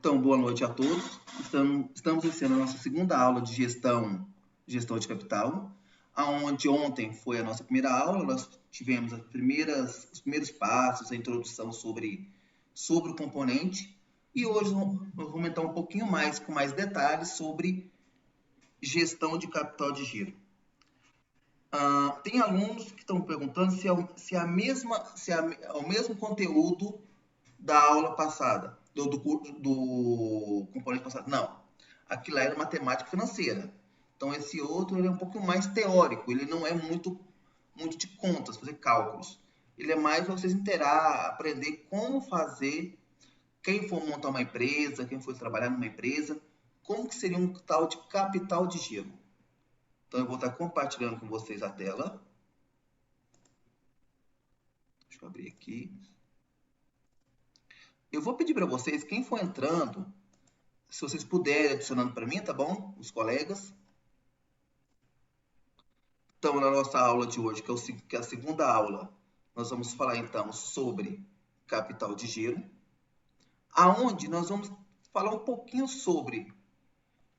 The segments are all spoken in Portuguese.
Então, boa noite a todos. Estamos iniciando a nossa segunda aula de gestão de capital, aonde ontem foi a nossa primeira aula, nós tivemos os primeiros passos, a introdução sobre o componente, e hoje nós vamos entrar um pouquinho mais, com mais detalhes, sobre gestão de capital de giro. Tem alunos que estão perguntando se é o mesmo conteúdo da aula passada, do componente passado. Não, aquilo lá era matemática financeira. Então, esse outro ele é um pouco mais teórico, ele não é muito de contas, fazer cálculos. Ele é mais para vocês inteirar, aprender como fazer, quem for montar uma empresa, quem for trabalhar numa empresa, como que seria um tal de capital de giro. Então, eu vou estar compartilhando com vocês a tela. Deixa eu abrir aqui. Eu vou pedir para vocês, quem for entrando, se vocês puderem adicionando para mim, tá bom? Os colegas. Então, na nossa aula de hoje, que é a segunda aula, nós vamos falar então sobre capital de giro, aonde nós vamos falar um pouquinho sobre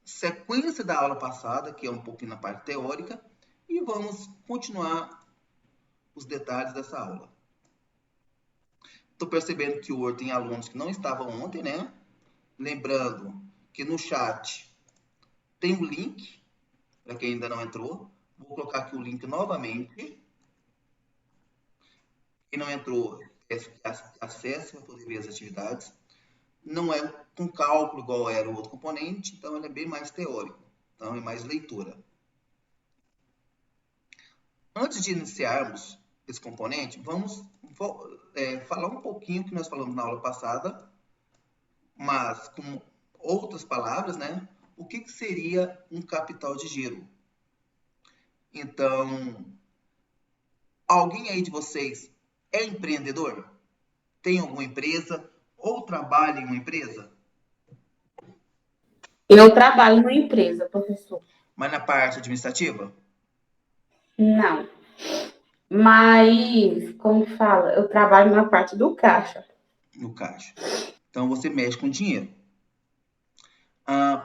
sequência da aula passada, que é um pouquinho na parte teórica, e vamos continuar os detalhes dessa aula. Estou percebendo que hoje tem alunos que não estavam ontem, né? Lembrando que no chat tem um link, para quem ainda não entrou. Vou colocar aqui o link novamente. Quem não entrou, acesse para poder ver as atividades. Não é com cálculo igual era o outro componente, então ele é bem mais teórico. Então é mais leitura. Antes de iniciarmos esse componente, vamos falar um pouquinho que nós falamos na aula passada, mas com outras palavras, né? O que seria um capital de giro? Então, alguém aí de vocês é empreendedor? Tem alguma empresa ou trabalha em uma empresa? Eu trabalho numa empresa, professor. Mas na parte administrativa? Não. Mas, como fala, eu trabalho na parte do caixa. No caixa. Então, você mexe com dinheiro.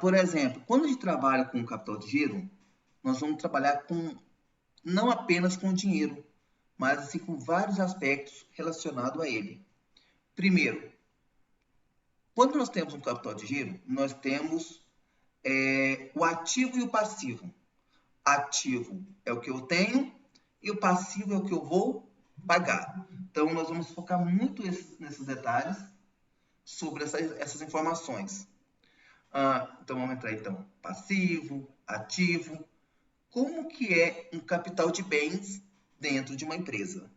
Por exemplo, quando a gente trabalha com capital de giro, nós vamos trabalhar não apenas com dinheiro, mas assim, com vários aspectos relacionados a ele. Primeiro, quando nós temos um capital de giro, nós temos o ativo e o passivo. Ativo é o que eu tenho e o passivo é o que eu vou pagar. Então, nós vamos focar muito nesses detalhes sobre essas informações. Então, vamos entrar, então, passivo, ativo. Como que é um capital de bens dentro de uma empresa?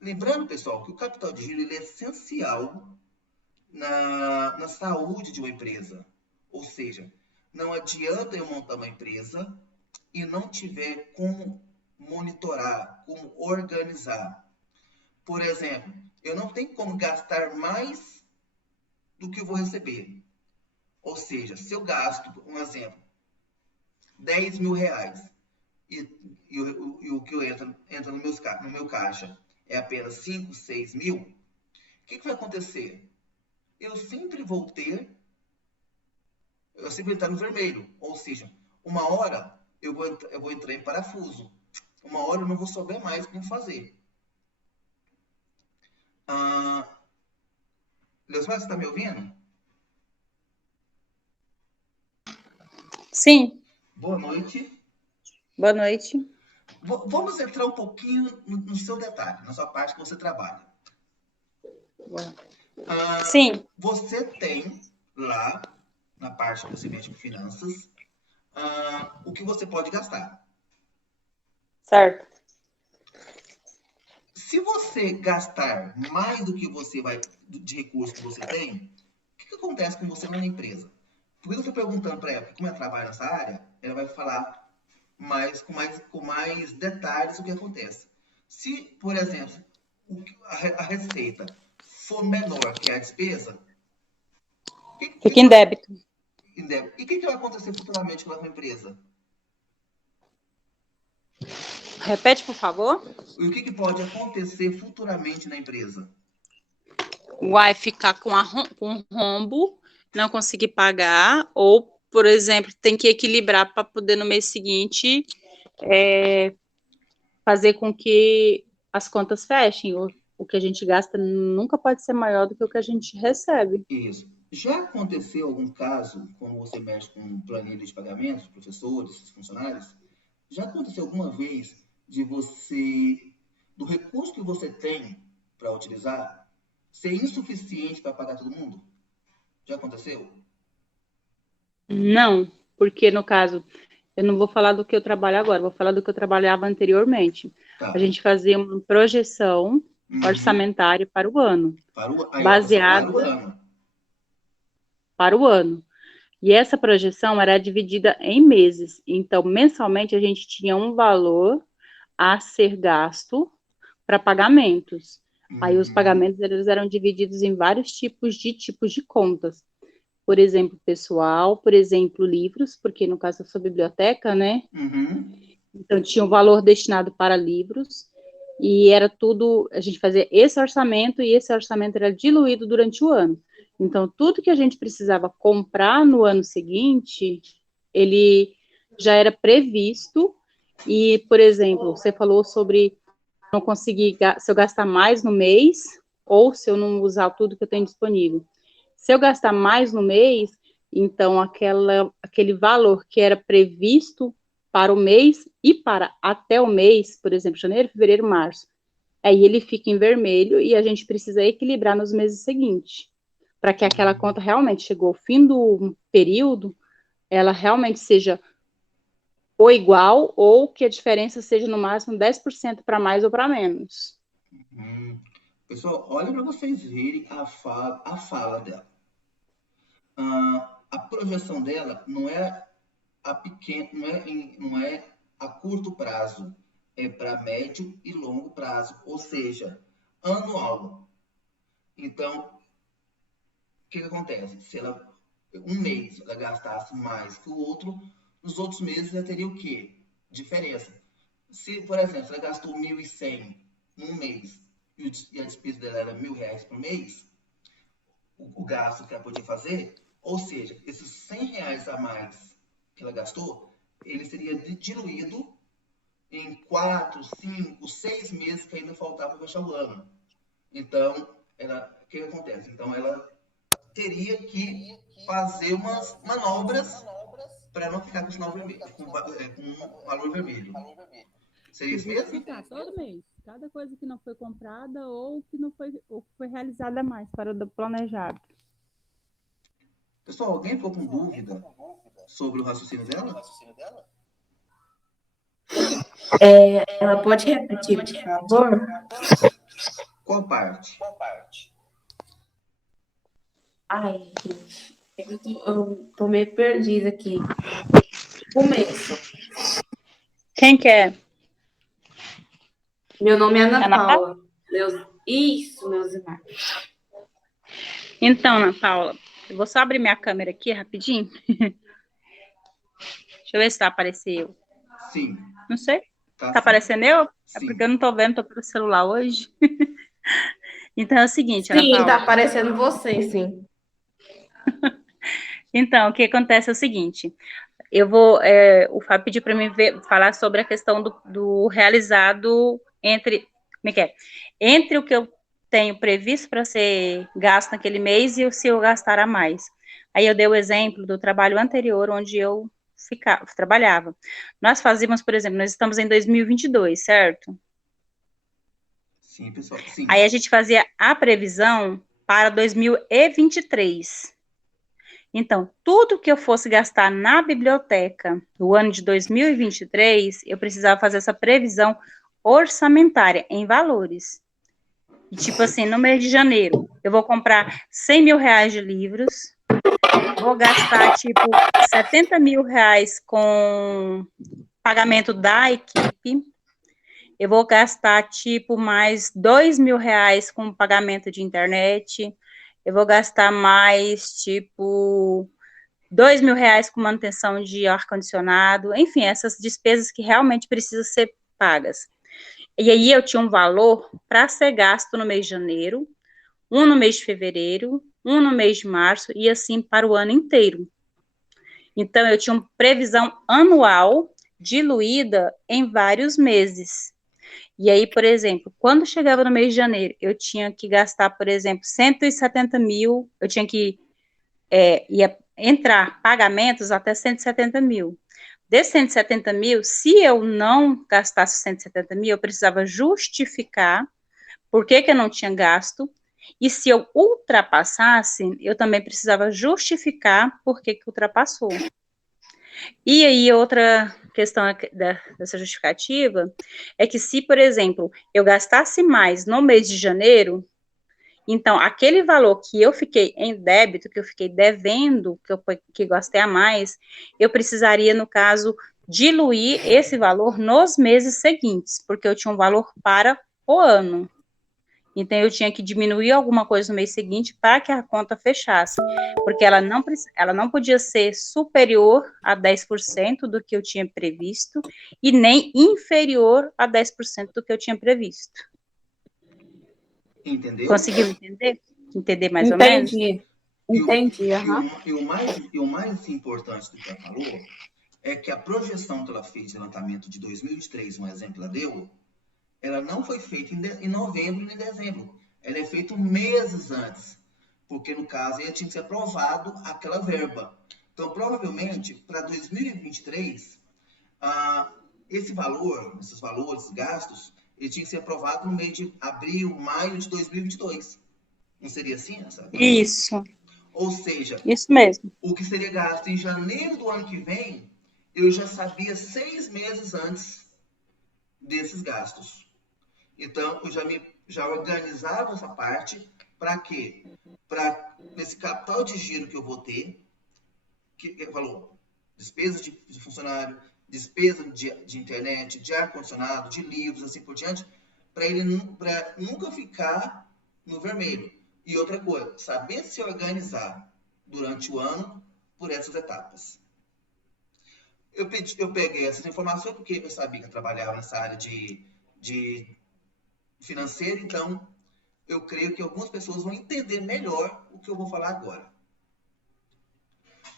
Lembrando, pessoal, que o capital de giro ele é essencial na saúde de uma empresa. Ou seja, não adianta eu montar uma empresa e não tiver como monitorar, como organizar. Por exemplo, eu não tenho como gastar mais do que eu vou receber. Ou seja, se eu gasto, um exemplo, 10 mil reais e o que entra no meu caixa é apenas 5, 6 mil, o que vai acontecer? Eu sempre vou estar no vermelho. Ou seja, uma hora eu vou entrar em parafuso. Uma hora eu não vou saber mais como fazer. Leosmar, você está me ouvindo? Sim. Boa noite. Boa noite. Vamos entrar um pouquinho no seu detalhe, na sua parte que você trabalha. Sim. Você tem lá, na parte que você mexe com finanças, o que você pode gastar. Certo. Se você gastar mais do que você vai, de recurso que você tem, o que acontece com você lá na empresa? Por que eu estou perguntando para ela? Porque como ela trabalha nessa área, ela vai falar com mais detalhes o que acontece. Se, por exemplo, a receita for menor que a despesa, fica em débito. E o que vai acontecer futuramente com a empresa? Repete, por favor. E o que pode acontecer futuramente na empresa? Vai ficar com um rombo, não conseguir pagar, ou, por exemplo, tem que equilibrar para poder no mês seguinte fazer com que as contas fechem. O que a gente gasta nunca pode ser maior do que o que a gente recebe. Isso. Já aconteceu algum caso, como você mexe com planilha de pagamentos, professores, funcionários, já aconteceu alguma vez de você, do recurso que você tem para utilizar, ser insuficiente para pagar todo mundo? Já aconteceu? Não, porque no caso, eu não vou falar do que eu trabalho agora, vou falar do que eu trabalhava anteriormente. Tá. A gente fazia uma projeção orçamentária para o ano, baseada para o ano. E essa projeção era dividida em meses. Então, mensalmente, a gente tinha um valor a ser gasto para pagamentos. Aí, os pagamentos eles eram divididos em vários tipos de contas. Por exemplo, pessoal, por exemplo, livros, porque no caso eu sou biblioteca, né? Então, tinha um valor destinado para livros, e era tudo, a gente fazia esse orçamento, e esse orçamento era diluído durante o ano. Então, tudo que a gente precisava comprar no ano seguinte, ele já era previsto, e, por exemplo, você falou sobre não conseguir, se eu gastar mais no mês, ou se eu não usar tudo que eu tenho disponível. Se eu gastar mais no mês, então aquele valor que era previsto para o mês e para até o mês, por exemplo, janeiro, fevereiro, março, aí ele fica em vermelho e a gente precisa equilibrar nos meses seguintes, para que aquela conta realmente chegou ao fim do período, ela realmente seja ou igual, ou que a diferença seja no máximo 10% para mais ou para menos. Pessoal, olha para vocês verem a fala dela. A projeção dela não é a pequeno, não é a curto prazo, é para médio e longo prazo, ou seja, anual. Então, o que acontece? Se ela, um mês ela gastasse mais que o outro, nos outros meses ela teria o quê? Diferença. Se, por exemplo, ela gastou 1.100 num mês e a despesa dela era R$1.000 por mês, o gasto que ela podia fazer, ou seja, esses R$100 a mais que ela gastou, ele seria diluído em 4, 5, 6 meses que ainda faltava para fechar o ano. Então, o que acontece? Então, ela teria que fazer umas manobras para não ficar com sinal vermelho, com um valor vermelho. Seria isso mesmo? Ficar todo mês. Cada coisa que não foi comprada ou que não foi, ou que foi realizada mais para o planejado. Pessoal, alguém ficou com dúvida sobre o raciocínio dela? Ela pode repetir, por favor? Qual parte? Ai, gente, eu tô meio perdida aqui. Começo. Quem quer? Meu nome é Ana Ana Paula. Isso, Neusimar. Então, Ana Paula, eu vou só abrir minha câmera aqui rapidinho. Deixa eu ver se tá aparecendo eu. Sim. Não sei. Tá aparecendo eu? Sim. É porque eu não tô vendo, tô pelo celular hoje. Então é o seguinte, Sim, Ana Paula. tá aparecendo você, sim. Então, o que acontece é o seguinte, o Fábio pediu para mim falar sobre a questão do realizado entre o que eu tenho previsto para ser gasto naquele mês e se eu gastar a mais. Aí eu dei o exemplo do trabalho anterior, onde eu trabalhava. Nós fazíamos, por exemplo, nós estamos em 2022, certo? Sim, pessoal, sim. Aí a gente fazia a previsão para 2023. Então, tudo que eu fosse gastar na biblioteca no ano de 2023, eu precisava fazer essa previsão orçamentária em valores. E, tipo assim, no mês de janeiro, eu vou comprar R$100.000 de livros, vou gastar, tipo, R$70.000 com pagamento da equipe, eu vou gastar, tipo, mais R$2.000 com pagamento de internet, eu vou gastar mais, tipo, R$2.000 com manutenção de ar-condicionado, enfim, essas despesas que realmente precisam ser pagas. E aí eu tinha um valor para ser gasto no mês de janeiro, um no mês de fevereiro, um no mês de março e assim para o ano inteiro. Então, eu tinha uma previsão anual diluída em vários meses. E aí, por exemplo, quando chegava no mês de janeiro, eu tinha que gastar, por exemplo, 170 mil, eu tinha que ia entrar pagamentos até 170 mil. Desses 170 mil, se eu não gastasse 170 mil, eu precisava justificar por que eu não tinha gasto, e se eu ultrapassasse, eu também precisava justificar por que ultrapassou. E aí, outra questão dessa justificativa é que se, por exemplo, eu gastasse mais no mês de janeiro, então, aquele valor que eu fiquei em débito, que eu fiquei devendo, que gastei a mais, eu precisaria, no caso, diluir esse valor nos meses seguintes, porque eu tinha um valor para o ano. Então, eu tinha que diminuir alguma coisa no mês seguinte para que a conta fechasse, porque ela não podia ser superior a 10% do que eu tinha previsto e nem inferior a 10% do que eu tinha previsto. Entendeu? Conseguiu entender? Entender mais ou menos? Entendi, E o mais importante do que ela falou é que a projeção que ela fez de levantamento de 2023, um exemplo ela deu, ela não foi feita em novembro nem em dezembro. Ela é feita meses antes, porque no caso aí tinha que ser aprovado aquela verba. Então, provavelmente, para 2023, esses valores, gastos, ele tinha que ser aprovado no mês de abril, maio de 2022. Não seria assim, sabe? Isso. Ou seja, isso mesmo. O que seria gasto em janeiro do ano que vem, eu já sabia 6 meses antes desses gastos. Então, eu já organizava essa parte para quê? Para esse capital de giro que eu vou ter, que falou, despesa de funcionário, despesa de internet, de ar-condicionado, de livros, assim por diante, para nunca ficar no vermelho. E outra coisa, saber se organizar durante o ano por essas etapas. Eu peguei essas informações porque eu sabia que eu trabalhava nessa área de financeira, então eu creio que algumas pessoas vão entender melhor o que eu vou falar agora.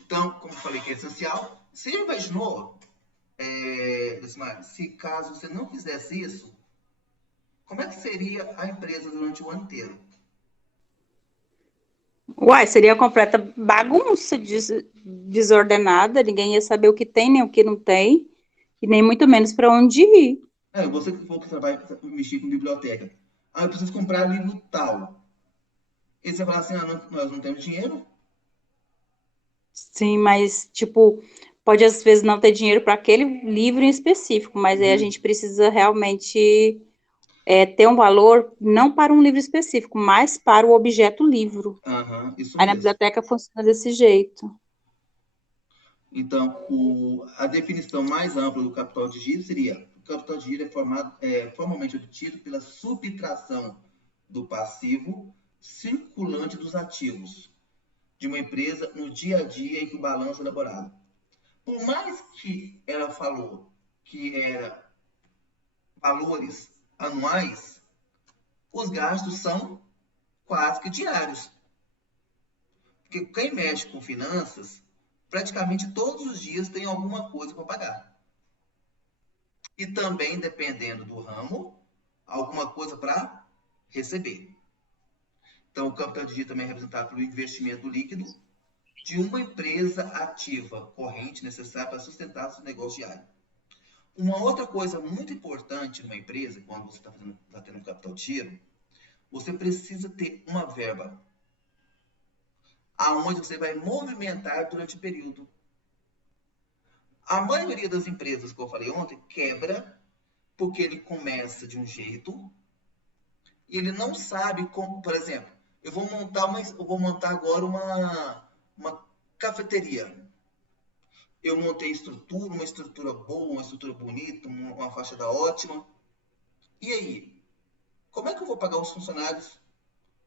Então, como eu falei que é essencial, você já imaginou, se caso você não fizesse isso, como é que seria a empresa durante o ano inteiro? Uai, seria completa bagunça, desordenada, ninguém ia saber o que tem, nem o que não tem, e nem muito menos para onde ir. Você que for que vai mexer com biblioteca. Eu preciso comprar livro tal. E você fala assim, nós não temos dinheiro? Sim, mas, tipo, pode às vezes não ter dinheiro para aquele livro em específico, mas aí a gente precisa realmente ter um valor não para um livro específico, mas para o objeto livro. Isso aí mesmo. Na biblioteca funciona desse jeito. Então, a definição mais ampla do capital de giro seria: o capital de giro é formalmente obtido pela subtração do passivo circulante dos ativos de uma empresa no dia a dia em que o balanço é elaborado. Por mais que ela falou que era valores anuais, os gastos são quase que diários. Porque quem mexe com finanças, praticamente todos os dias tem alguma coisa para pagar. E também, dependendo do ramo, alguma coisa para receber. Então, o capital de giro também é representado pelo investimento líquido de uma empresa ativa corrente necessária para sustentar seu negócio diário. Uma outra coisa muito importante numa empresa, quando você está tendo um capital de giro, você precisa ter uma verba aonde você vai movimentar durante o período. A maioria das empresas, como eu falei ontem, quebra porque ele começa de um jeito e ele não sabe como, por exemplo, eu vou montar agora uma cafeteria. Eu montei uma estrutura boa, uma estrutura bonita, uma fachada ótima. E aí? Como é que eu vou pagar os funcionários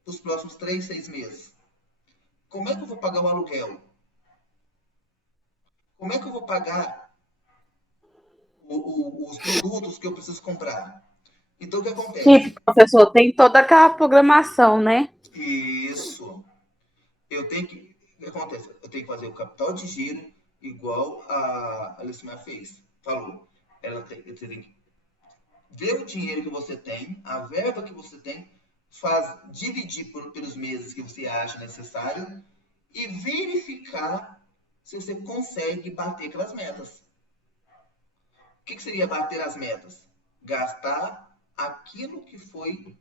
nos próximos 3, 6 meses? Como é que eu vou pagar o aluguel? Como é que eu vou pagar os produtos que eu preciso comprar? Então, o que acontece? Sim, professor, tem toda aquela programação, né? Isso. O que acontece? Eu tenho que fazer o capital de giro igual a Alessandra fez. Falou. Você tem que ver o dinheiro que você tem, a verba que você tem, dividir pelos meses que você acha necessário e verificar se você consegue bater aquelas metas. O que seria bater as metas? Gastar aquilo que foi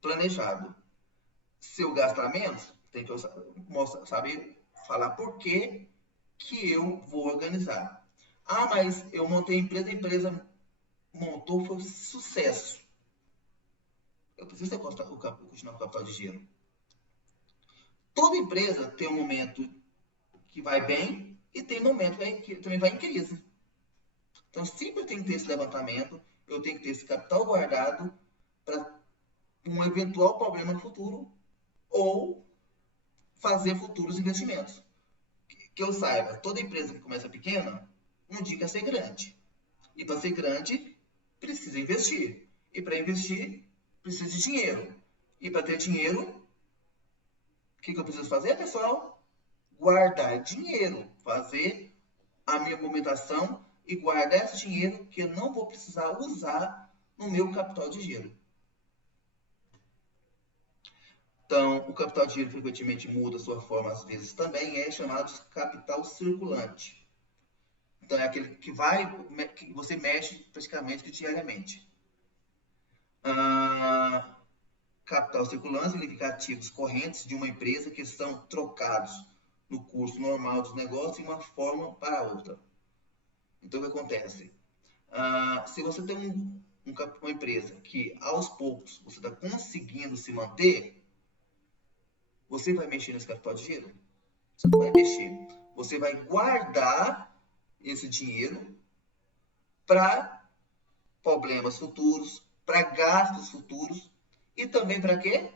planejado. Se eu gastar menos, tem que saber falar por que eu vou organizar. Ah, mas eu montei a empresa montou, foi um sucesso. Eu preciso continuar com o capital de giro. Toda empresa tem um momento que vai bem e tem um momento que também vai em crise. Então, sempre tem que ter esse levantamento, eu tenho que ter esse capital guardado para um eventual problema no futuro ou fazer futuros investimentos. Que eu saiba, toda empresa que começa pequena, um dia quer ser grande. E para ser grande, precisa investir. E para investir, precisa de dinheiro. E para ter dinheiro, o que eu preciso fazer, pessoal? Guardar dinheiro. Fazer a minha movimentação e guardar esse dinheiro que eu não vou precisar usar no meu capital de giro. Então, o capital de giro frequentemente muda sua forma, às vezes também é chamado de capital circulante. Então, é aquele que você mexe praticamente diariamente. Capital circulante significa ativos correntes de uma empresa que são trocados no curso normal dos negócios de uma forma para outra. Então, o que acontece? Se você tem uma empresa que, aos poucos, você está conseguindo se manter, você vai mexer nesse capital de giro? Você não vai mexer. Você vai guardar esse dinheiro para problemas futuros, para gastos futuros e também para quê?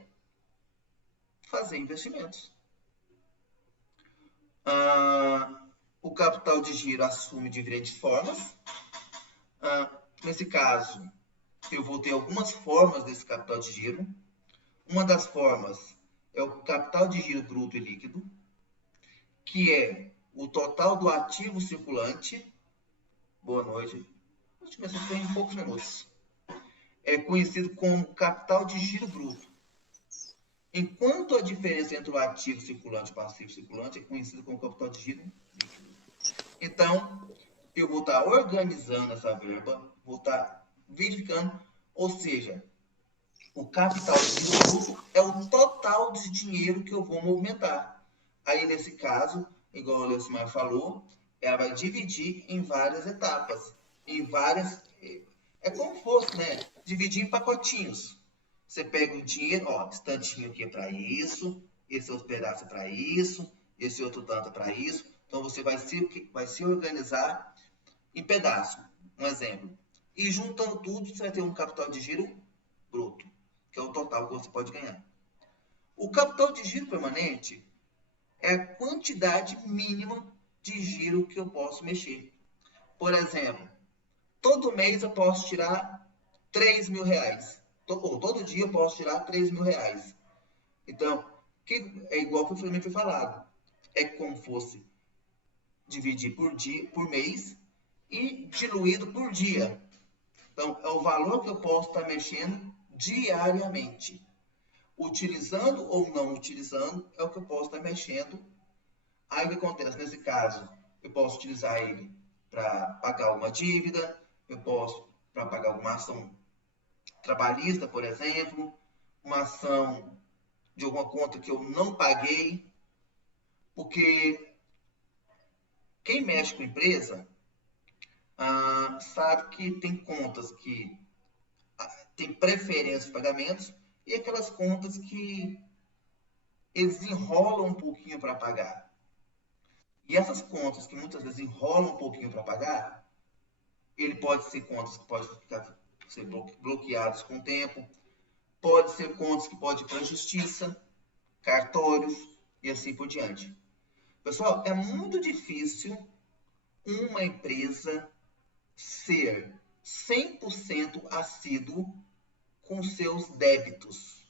Fazer investimentos. O capital de giro assume diferentes formas. Nesse caso, eu vou ter algumas formas desse capital de giro. Uma das formas é o capital de giro bruto e líquido, que é o total do ativo circulante. Boa noite. Acho que tem em poucos minutos. É conhecido como capital de giro bruto. Enquanto a diferença entre o ativo circulante e o passivo circulante é conhecido como capital de giro líquido. Então, eu vou estar organizando essa verba, vou estar verificando, ou seja, o capital de giro bruto é o total de dinheiro que eu vou movimentar. Aí, nesse caso, igual o Leocimar falou, ela vai dividir em várias etapas, é como fosse, né? Dividir em pacotinhos. Você pega o dinheiro, esse tantinho aqui é para isso, esse outro pedaço é para isso, esse outro tanto é para isso. Então, você vai se organizar em pedaço. Um exemplo. E juntando tudo, você vai ter um capital de giro bruto, que é o total que você pode ganhar. O capital de giro permanente é a quantidade mínima de giro que eu posso mexer. Por exemplo, todo mês eu posso tirar 3 mil reais. Todo dia eu posso tirar 3 mil reais. Então, é igual que foi falado. É como fosse dividir por mês e diluído por dia. Então, é o valor que eu posso estar mexendo diariamente. Utilizando ou não utilizando, é o que eu posso estar mexendo. Aí o que acontece? Nesse caso, eu posso utilizar ele para pagar uma dívida, eu posso para pagar alguma ação trabalhista, por exemplo, uma ação de alguma conta que eu não paguei, porque quem mexe com empresa sabe que tem contas que tem preferência de pagamentos e aquelas contas que eles enrolam um pouquinho para pagar. E essas contas que muitas vezes enrolam um pouquinho para pagar, ele pode ser contas que podem ser bloqueadas com o tempo, pode ser contas que podem ir para a justiça, cartórios e assim por diante. Pessoal, é muito difícil uma empresa ser 100% assíduo com seus débitos.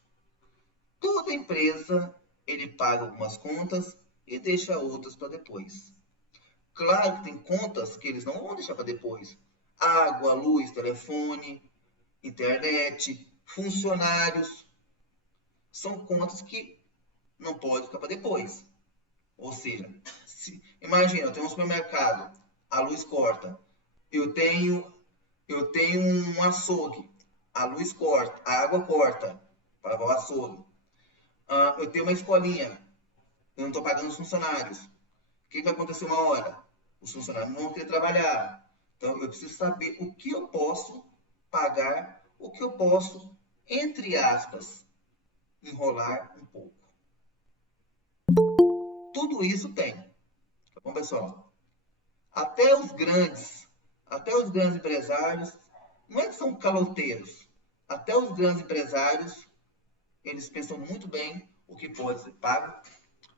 Toda empresa, ele paga algumas contas e deixa outras para depois. Claro que tem contas que eles não vão deixar para depois. Água, luz, telefone, internet, funcionários. São contas que não pode ficar para depois. Ou seja, imagina, eu tenho um supermercado, a luz corta. Eu tenho um açougue, a luz corta, a água corta para o açougue. Eu tenho uma escolinha, eu não estou pagando os funcionários. O que vai acontecer uma hora? Os funcionários não vão querer trabalhar. Então, eu preciso saber o que eu posso pagar, o que eu posso, entre aspas, enrolar um pouco. Tudo isso tem. Tá bom, pessoal? Até os grandes empresários, não é que são caloteiros. Até os grandes empresários, eles pensam muito bem o que pode ser pago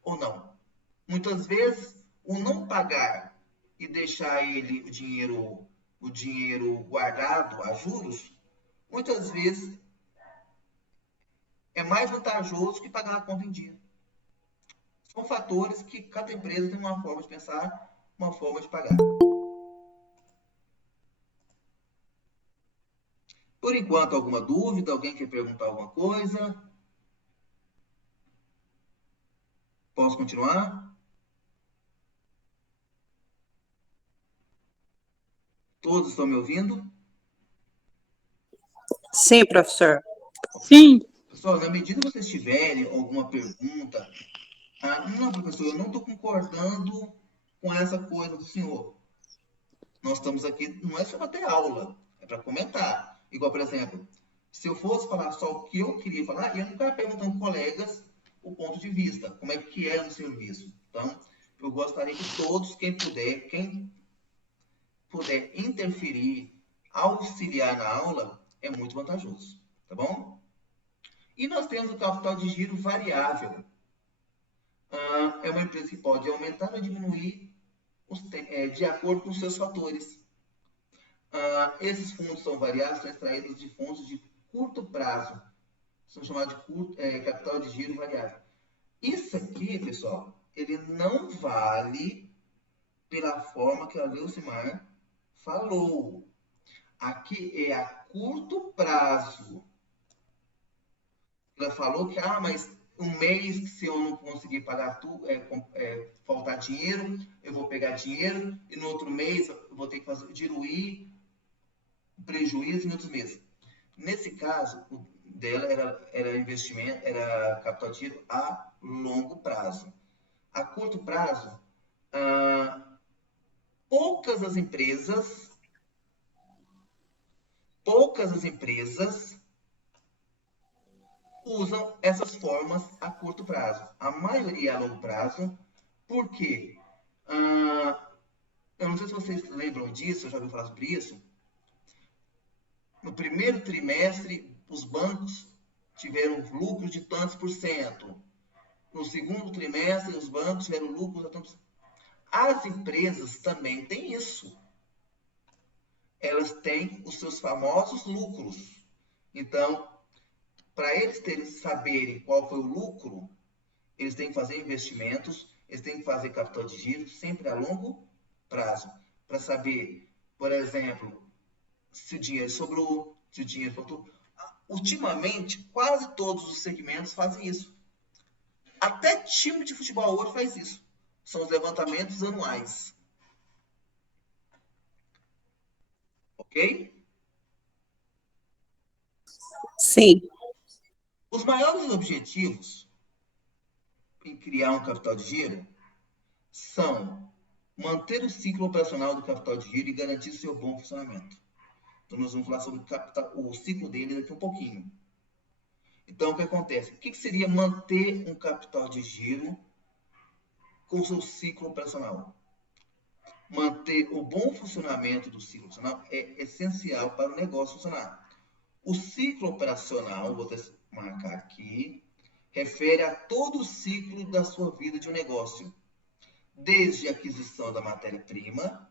ou não. Muitas vezes, o não pagar e deixar o dinheiro guardado a juros, muitas vezes é mais vantajoso que pagar a conta em dia. São fatores que cada empresa tem uma forma de pensar, uma forma de pagar. Por enquanto, alguma dúvida? Alguém quer perguntar alguma coisa? Posso continuar? Todos estão me ouvindo? Sim, professor. Sim, Pessoal, na medida que vocês tiverem alguma pergunta, não, professor, eu não estou concordando com essa coisa do senhor. Nós estamos aqui, não é só para ter aula, é para comentar. Igual, por exemplo, se eu fosse falar só o que eu queria falar, eu não ficava perguntando colegas o ponto de vista, como é que é no serviço. Então, eu gostaria que todos, quem puder interferir, auxiliar na aula, é muito vantajoso, tá bom? E nós temos o capital de giro variável. É uma empresa que pode aumentar ou diminuir de acordo com os seus fatores. Esses fundos são variáveis, são extraídos de fundos de curto prazo. São chamados de capital de giro variável. Isso aqui, pessoal, ele não vale pela forma que a Leucimar falou. Aqui é a curto prazo. Ela falou que, mas um mês, se eu não conseguir pagar tudo, faltar dinheiro, eu vou pegar dinheiro, e no outro mês eu vou ter que diluir prejuízo em outros meses. Nesse caso, o dela era investimento, era capital de giro a longo prazo. A curto prazo, poucas as empresas usam essas formas a curto prazo. A maioria a longo prazo. Por quê? Eu não sei se vocês lembram disso, eu já ouvi falar sobre isso. No primeiro trimestre, os bancos tiveram lucro de tantos por cento. No segundo trimestre, os bancos tiveram lucro de tantos por cento. As empresas também têm isso. Elas têm os seus famosos lucros. Então, para eles saberem qual foi o lucro, eles têm que fazer investimentos, eles têm que fazer capital de giro, sempre a longo prazo, para saber, por exemplo, se o dinheiro sobrou, se o dinheiro faltou. Ultimamente, quase todos os segmentos fazem isso. Até time de futebol hoje faz isso. São os levantamentos anuais. Ok? Sim. Os maiores objetivos em criar um capital de giro são manter o ciclo operacional do capital de giro e garantir seu bom funcionamento. Então, nós vamos falar sobre o ciclo dele daqui a um pouquinho. Então, o que acontece? O que seria manter um capital de giro com o seu ciclo operacional? Manter o bom funcionamento do ciclo operacional é essencial para o negócio funcionar. O ciclo operacional, vou marcar aqui, refere a todo o ciclo da sua vida de um negócio, desde a aquisição da matéria-prima,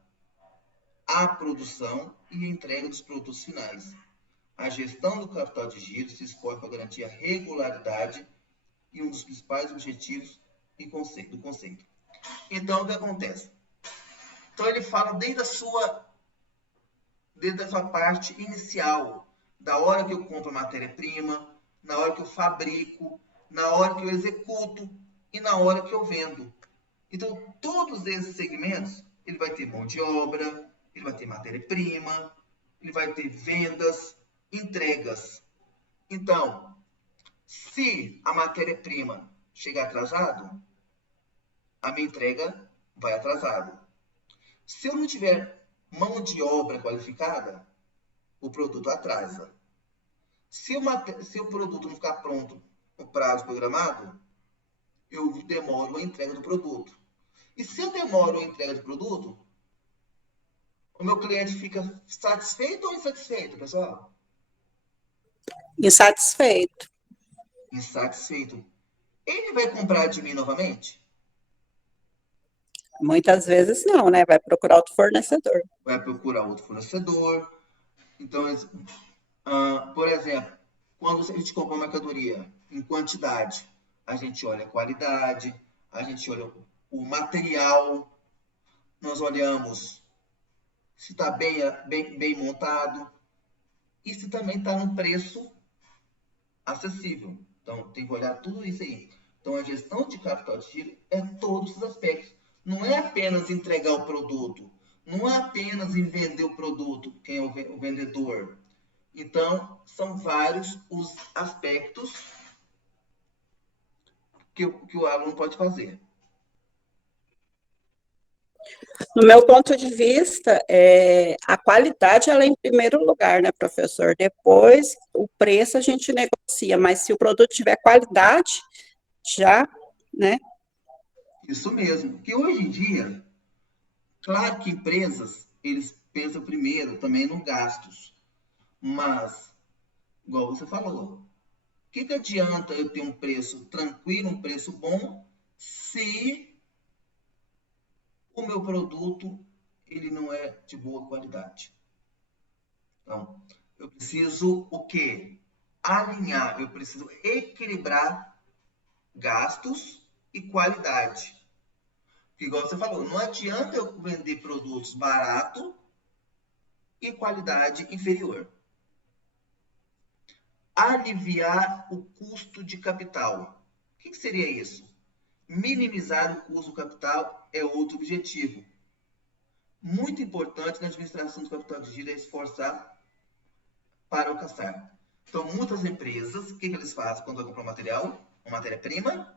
a produção e a entrega dos produtos finais. A gestão do capital de giro se escolhe para garantir a regularidade e um dos principais objetivos do conceito. Então, o que acontece? Então, ele fala desde a sua parte inicial, da hora que eu compro a matéria-prima, na hora que eu fabrico, na hora que eu executo e na hora que eu vendo. Então, todos esses segmentos, ele vai ter mão de obra, ele vai ter matéria-prima, ele vai ter vendas, entregas. Então, se a matéria-prima chegar atrasado, a minha entrega vai atrasada. Se eu não tiver mão de obra qualificada, o produto atrasa. Se o produto não ficar pronto no prazo programado, eu demoro a entrega do produto. E se eu demoro a entrega do produto, o meu cliente fica satisfeito ou insatisfeito, pessoal? Insatisfeito. Insatisfeito. Ele vai comprar de mim novamente? Muitas vezes não, né? Vai procurar outro fornecedor. Vai procurar outro fornecedor. Então, por exemplo, quando a gente compra uma mercadoria em quantidade, a gente olha a qualidade, a gente olha o material, nós olhamos se está bem montado e se também está num preço acessível. Então, tem que olhar tudo isso aí. Então, a gestão de capital de giro é todos os aspectos. Não é apenas entregar o produto, não é apenas em vender o produto, quem é o vendedor. Então, são vários os aspectos que o aluno pode fazer. No meu ponto de vista, a qualidade ela é em primeiro lugar, né, professor? Depois, o preço a gente negocia, mas se o produto tiver qualidade, já, né? Isso mesmo. Que hoje em dia, claro que empresas, eles pensam primeiro também nos gastos. Mas, igual você falou, o que adianta eu ter um preço tranquilo, um preço bom, se o meu produto ele não é de boa qualidade? Então, eu preciso o quê? Alinhar, eu preciso equilibrar gastos e qualidade. Porque, igual você falou, não adianta eu vender produtos barato e qualidade inferior. Aliviar o custo de capital. O que seria isso? Minimizar o custo do capital é outro objetivo. Muito importante na administração do capital de giro é esforçar para alcançar. Então, muitas empresas, o que eles fazem quando vão comprar material, uma matéria-prima?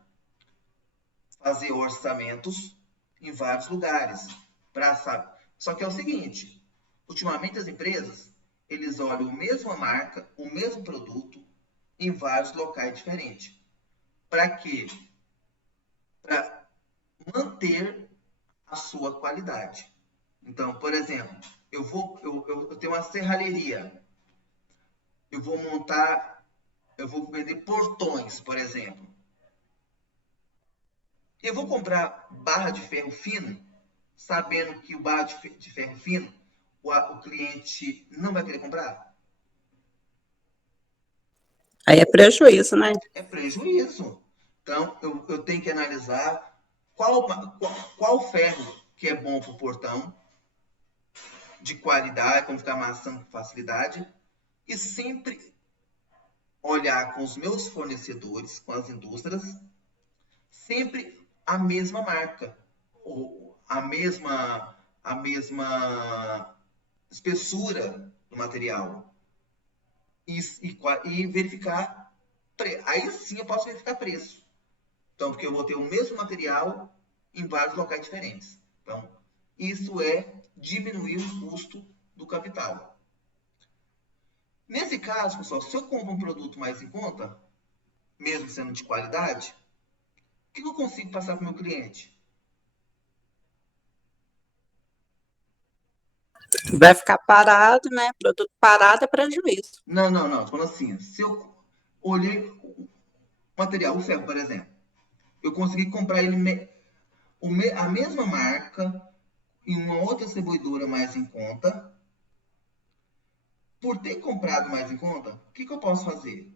Fazer orçamentos em vários lugares. Sabe? Só que é o seguinte, ultimamente as empresas, eles olham a mesma marca, o mesmo produto, em vários locais diferentes. Para quê? Para manter a sua qualidade. Então, por exemplo, eu tenho uma serralheria. Eu vou vender portões, por exemplo. Eu vou comprar barra de ferro fino, sabendo que o barra de ferro fino, o cliente não vai querer comprar? Aí é prejuízo, né? É prejuízo. Então, eu tenho que analisar qual ferro que é bom para o portão, de qualidade, para não ficar amassando com facilidade, e sempre olhar com os meus fornecedores, com as indústrias, sempre a mesma marca, ou a mesma espessura do material. E verificar, aí sim eu posso verificar preço. Então, porque eu vou ter o mesmo material em vários locais diferentes. Então, isso é diminuir o custo do capital. Nesse caso, pessoal, se eu compro um produto mais em conta, mesmo sendo de qualidade, o que eu consigo passar para o meu cliente? Vai ficar parado, né? Produto parado é prejuízo. Não. Tô falando assim, se eu olhei o material, o ferro, por exemplo, eu consegui comprar ele a mesma marca em uma outra distribuidora mais em conta. Por ter comprado mais em conta, o que eu posso fazer?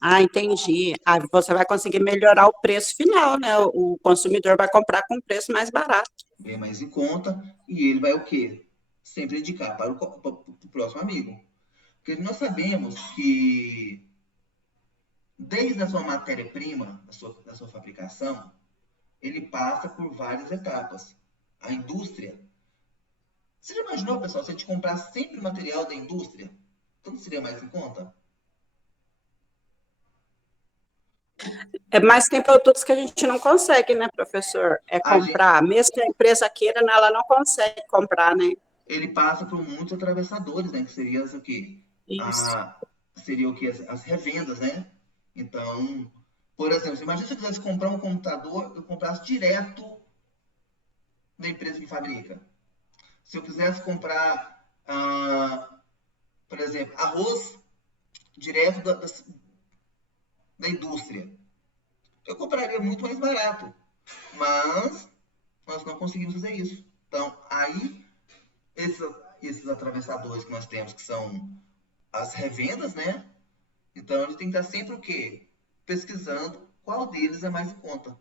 Ah, entendi. Aí você vai conseguir melhorar o preço final, né? O consumidor vai comprar com um preço mais barato. bem mais em conta, e ele vai o quê? Sempre indicar para o próximo amigo. Porque nós sabemos que desde a sua matéria-prima, da sua fabricação, ele passa por várias etapas. A indústria. Você já imaginou, pessoal, se a gente comprar sempre material da indústria? Então não seria mais em conta? Mas tem produtos que a gente não consegue, né, professor? É A gente, comprar. Mesmo que a empresa queira, né, ela não consegue comprar, né? ele passa por muitos atravessadores, né? Que seria o quê? Isso. Seria o quê? As revendas, né? Então, por exemplo, imagina se eu quisesse comprar um computador, eu comprasse direto da empresa que fabrica. Se eu quisesse comprar, por exemplo, arroz direto da indústria, eu compraria muito mais barato. Mas nós não conseguimos fazer isso. Então, aí, esses, esses atravessadores que nós temos, que são as revendas, né? Então, a gente tem que estar sempre o quê? Pesquisando qual deles é mais em conta.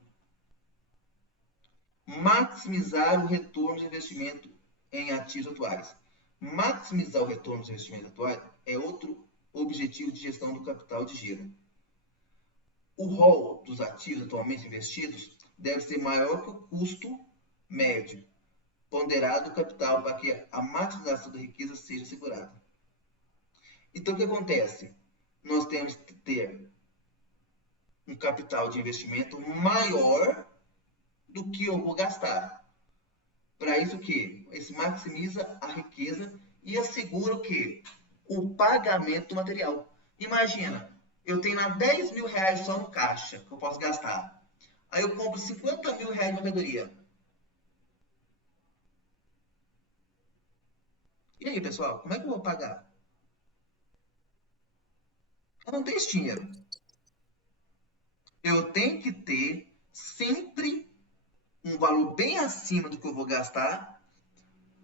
Maximizar o retorno de investimento em ativos atuais. Maximizar o retorno de investimento atuais é outro objetivo de gestão do capital de giro. O rol dos ativos atualmente investidos deve ser maior que o custo médio ponderado do capital para que a maximização da riqueza seja assegurada. Então, o que acontece? Nós temos que ter um capital de investimento maior do que eu vou gastar. Para isso, o quê? Isso maximiza a riqueza e assegura o quê? O pagamento do material. Imagina, eu tenho lá 10 mil reais só no caixa que eu posso gastar. Aí eu compro 50 mil reais de mercadoria. E aí, pessoal, como é que eu vou pagar? Eu não tenho esse dinheiro. Eu tenho que ter sempre um valor bem acima do que eu vou gastar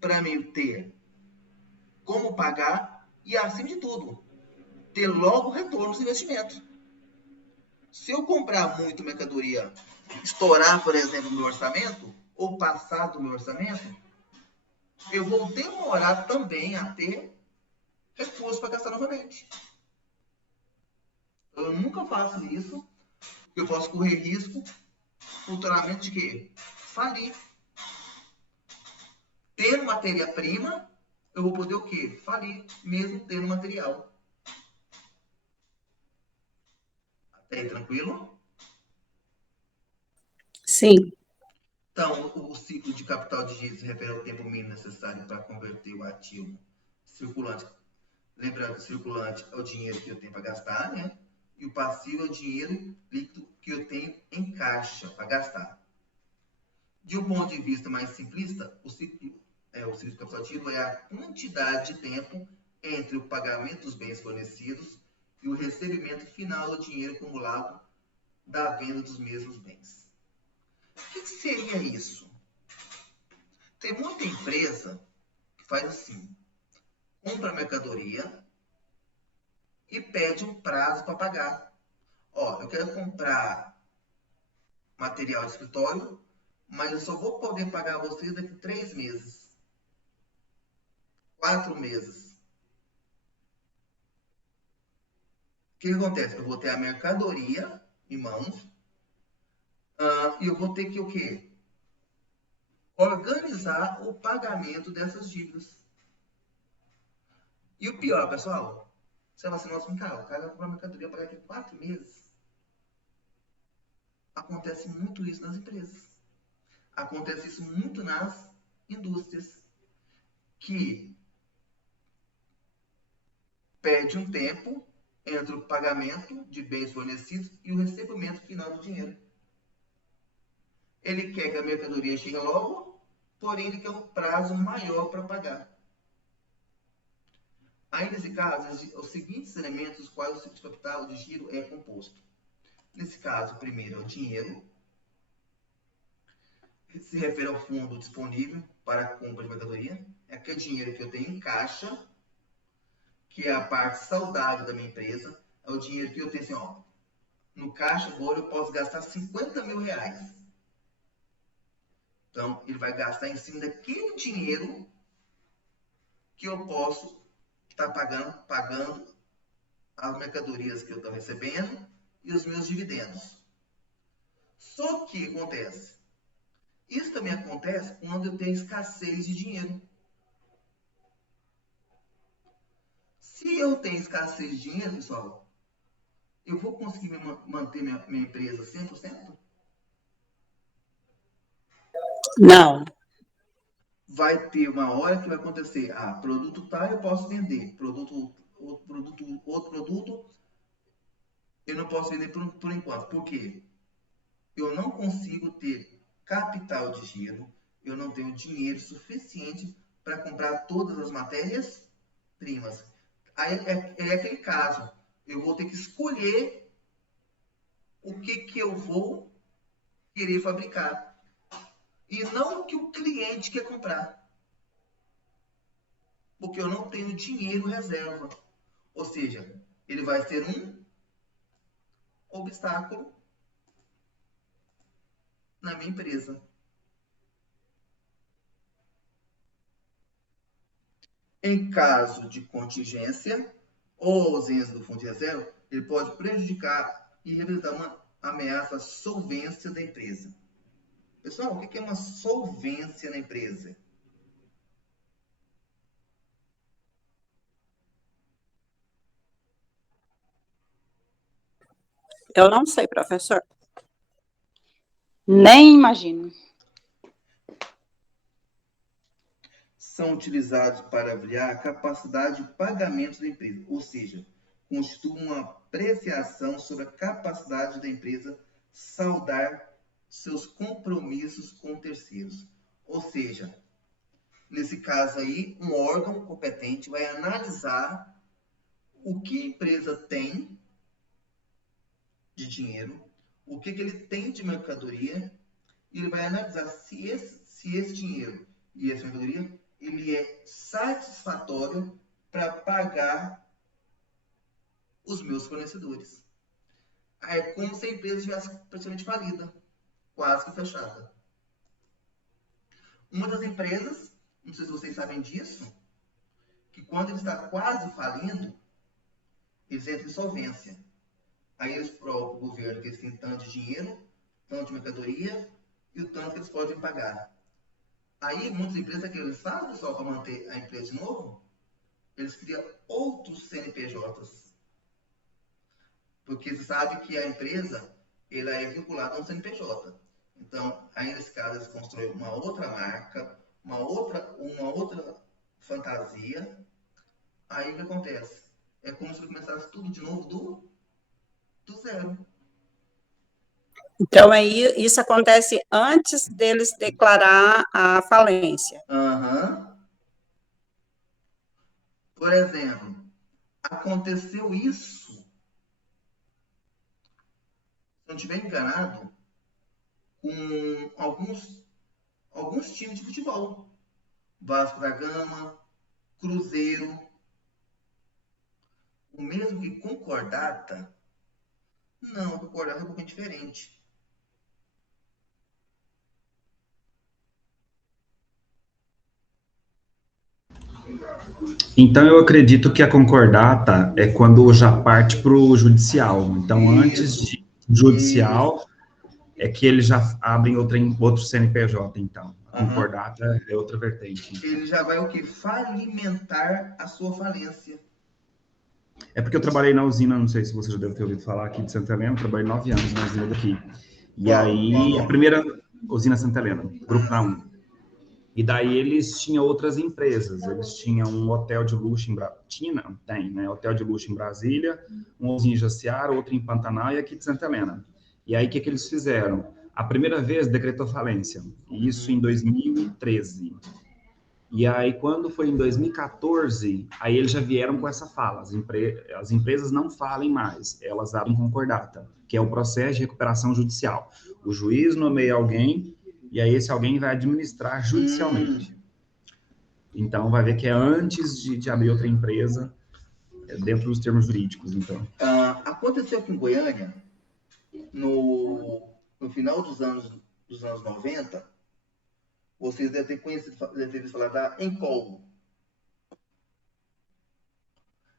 para me ter como pagar e, acima de tudo, ter logo retorno dos investimentos. Se eu comprar muito mercadoria, estourar, por exemplo, o meu orçamento, ou passar do meu orçamento, eu vou demorar também a ter recursos para gastar novamente. Eu nunca faço isso, porque eu posso correr risco futuramente de quê? Falir. Tendo matéria-prima, eu vou poder o quê? Falir, mesmo tendo material. Até aí, tranquilo? Sim. Então, o ciclo de capital de giro se refere ao tempo mínimo necessário para converter o ativo circulante. Lembrando que o circulante é o dinheiro que eu tenho para gastar, né? E o passivo é o dinheiro líquido que eu tenho em caixa para gastar. De um ponto de vista mais simplista, o ciclo de capital de giro é a quantidade de tempo entre o pagamento dos bens fornecidos e o recebimento final do dinheiro acumulado da venda dos mesmos bens. O que seria isso? Tem muita empresa que faz assim, compra a mercadoria e pede um prazo para pagar. Ó, eu quero comprar material de escritório, mas eu só vou poder pagar vocês daqui a 3 meses, 4 meses. O que acontece? Eu vou ter a mercadoria em mãos, e eu vou ter que o quê? Organizar o pagamento dessas dívidas. E o pior, pessoal, você fala assim, nossa, o cara vai comprar mercadoria para daqui a 4 meses. Acontece muito isso nas empresas. Acontece isso muito nas indústrias, que perde um tempo entre o pagamento de bens fornecidos e o recebimento final do dinheiro. Ele quer que a mercadoria chegue logo, porém ele quer um prazo maior para pagar. Aí, nesse caso, os seguintes elementos dos quais o ciclo de capital de giro é composto. Nesse caso, o primeiro é o dinheiro, que se refere ao fundo disponível para a compra de mercadoria. É aquele dinheiro que eu tenho em caixa, que é a parte saudável da minha empresa. É o dinheiro que eu tenho assim, ó, no caixa agora eu posso gastar 50 mil reais. Então, ele vai gastar em cima daquele dinheiro que eu posso estar pagando as mercadorias que eu estou recebendo e os meus dividendos. Só que acontece, isso também acontece quando eu tenho escassez de dinheiro. Se eu tenho escassez de dinheiro, pessoal, eu vou conseguir manter minha empresa 100%? Não. Vai ter uma hora que vai acontecer, produto tal eu posso vender, outro produto eu não posso vender por enquanto. Por quê? Eu não consigo ter capital de giro, eu não tenho dinheiro suficiente para comprar todas as matérias-primas. Aí é aquele caso, eu vou ter que escolher o que eu vou querer fabricar. E não o que o cliente quer comprar. Porque eu não tenho dinheiro reserva. Ou seja, ele vai ser um obstáculo na minha empresa. Em caso de contingência ou ausência do fundo de reserva, ele pode prejudicar e representar uma ameaça à solvência da empresa. Pessoal, o que é uma solvência na empresa? Eu não sei, professor. Nem imagino. São utilizados para avaliar a capacidade de pagamento da empresa, ou seja, constituem uma apreciação sobre a capacidade da empresa saldar seus compromissos com terceiros. Ou seja, nesse caso aí, um órgão competente vai analisar o que a empresa tem de dinheiro, o que ele tem de mercadoria, e ele vai analisar se esse dinheiro e essa mercadoria ele é satisfatório para pagar os meus fornecedores. É como se a empresa estivesse praticamente falida, quase que fechada. Uma das empresas, não sei se vocês sabem disso, que quando ele está quase falindo, eles entram em insolvência. Aí eles provam para o governo que eles têm tanto de dinheiro, tanto de mercadoria e o tanto que eles podem pagar. Aí, muitas empresas, que eles fazem, pessoal, para manter a empresa de novo, eles criam outros CNPJs. Porque você sabe que a empresa ela é vinculada a um CNPJ. Então, aí nesse caso, eles constroem uma outra marca, uma outra fantasia. Aí o que acontece? É como se ele começasse tudo de novo do zero. Então, aí, isso acontece antes deles declarar a falência. Por exemplo, aconteceu isso, se não estiver enganado, com alguns times de futebol. Vasco da Gama, Cruzeiro. O mesmo que concordata? Não, concordata é um pouquinho diferente. Então, eu acredito que a concordata é quando já parte para o judicial. Então, antes de judicial, é que eles já abrem outro CNPJ, então. A concordata é outra vertente. Ele já vai o quê? Falimentar a sua falência. É porque eu trabalhei na usina, não sei se você já deve ter ouvido falar aqui de Santa Helena, eu trabalhei 9 anos na usina daqui. E aí, a primeira usina Santa Helena, Grupo Naum. E daí eles tinham outras empresas, eles tinham um hotel de luxo em Brasília, hotel de luxo em Brasília, um outro em Jaciara, outro em Pantanal e aqui de Santa Helena. E aí o que eles fizeram? A primeira vez decretou falência, isso em 2013. E aí quando foi em 2014, aí eles já vieram com essa fala, as empresas não falem mais, elas abrem concordata, que é o processo de recuperação judicial. O juiz nomeia alguém, e aí esse alguém vai administrar judicialmente. Então, vai ver que é antes de abrir outra empresa, dentro dos termos jurídicos, então. Aconteceu aqui em Goiânia, no final dos anos 90, vocês devem ter visto falar da Encol.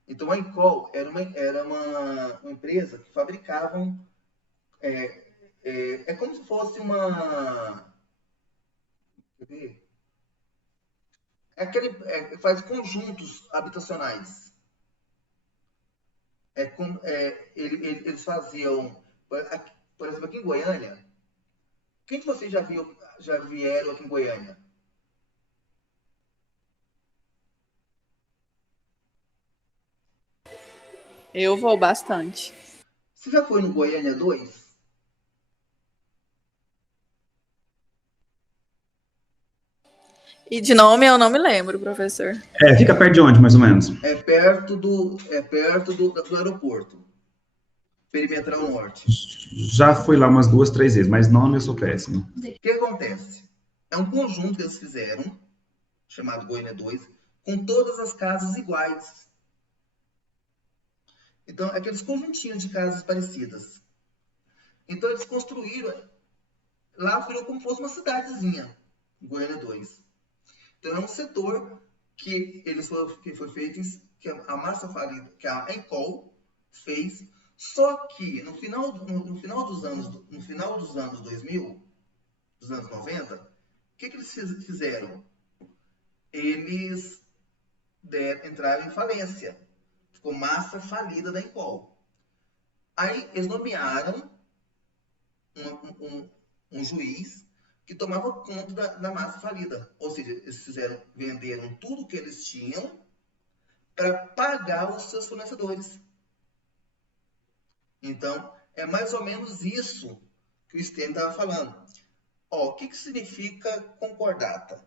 Então, a Encol era uma empresa que fabricavam... É como se fosse uma... Quer ver? Faz conjuntos habitacionais. Eles faziam... Por exemplo, aqui em Goiânia... Quem de vocês já vieram aqui em Goiânia? Eu vou bastante. Você já foi no Goiânia 2? E de nome eu não me lembro, professor. Fica perto de onde, mais ou menos? É perto do aeroporto. Perimetral Norte. Já fui lá umas 2, 3 vezes, mas nome eu sou péssimo. O que acontece? É um conjunto que eles fizeram, chamado Goiânia 2, com todas as casas iguais. Então, aqueles conjuntinhos de casas parecidas. Então, eles construíram... Lá virou como se fosse uma cidadezinha, Goiânia 2. Então, é um setor que foi feito, que a massa falida, que a Encol fez, só que no final dos anos 2000, dos anos 90, o que eles fizeram? Eles entraram em falência. Ficou massa falida da Encol. Aí eles nomearam um juiz que tomava conta da massa falida. Ou seja, eles venderam tudo que eles tinham para pagar os seus fornecedores. Então, é mais ou menos isso que o Stênio estava falando. O que significa concordata?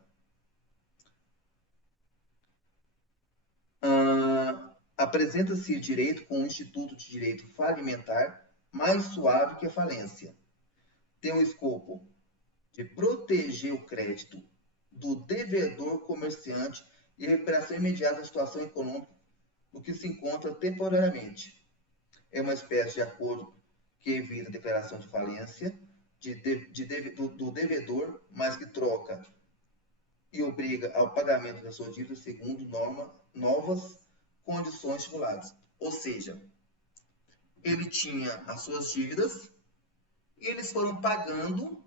Apresenta-se direito com um instituto de direito falimentar mais suave que a falência. Tem um escopo de proteger o crédito do devedor comerciante e recuperação imediata da situação econômica do que se encontra temporariamente. É uma espécie de acordo que evita a declaração de falência do devedor, mas que troca e obriga ao pagamento da sua dívida segundo novas condições estipuladas. Ou seja, ele tinha as suas dívidas e eles foram pagando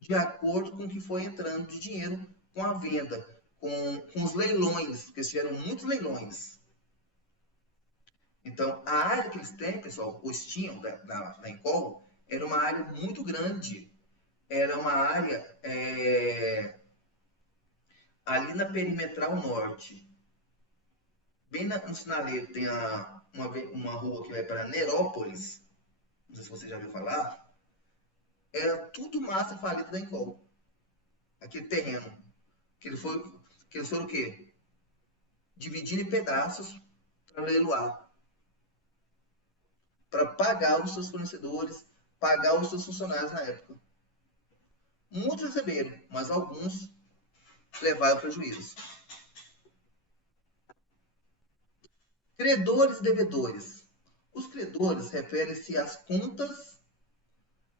de acordo com o que foi entrando de dinheiro com a venda, com os leilões, porque eles tiveram muitos leilões. Então, a área que eles têm, pessoal, os tinham da Encol, era uma área muito grande. Era uma área ali na Perimetral Norte. Bem no sinaleiro tem uma rua que vai para Nerópolis. Não sei se você já ouviu falar. Era tudo massa falida da Encol. Aquele terreno. Que eles foram o quê? Dividindo em pedaços para leiloar. Para pagar os seus fornecedores, pagar os seus funcionários na época. Muitos receberam, mas alguns levaram prejuízos. Credores e devedores. Os credores referem-se às contas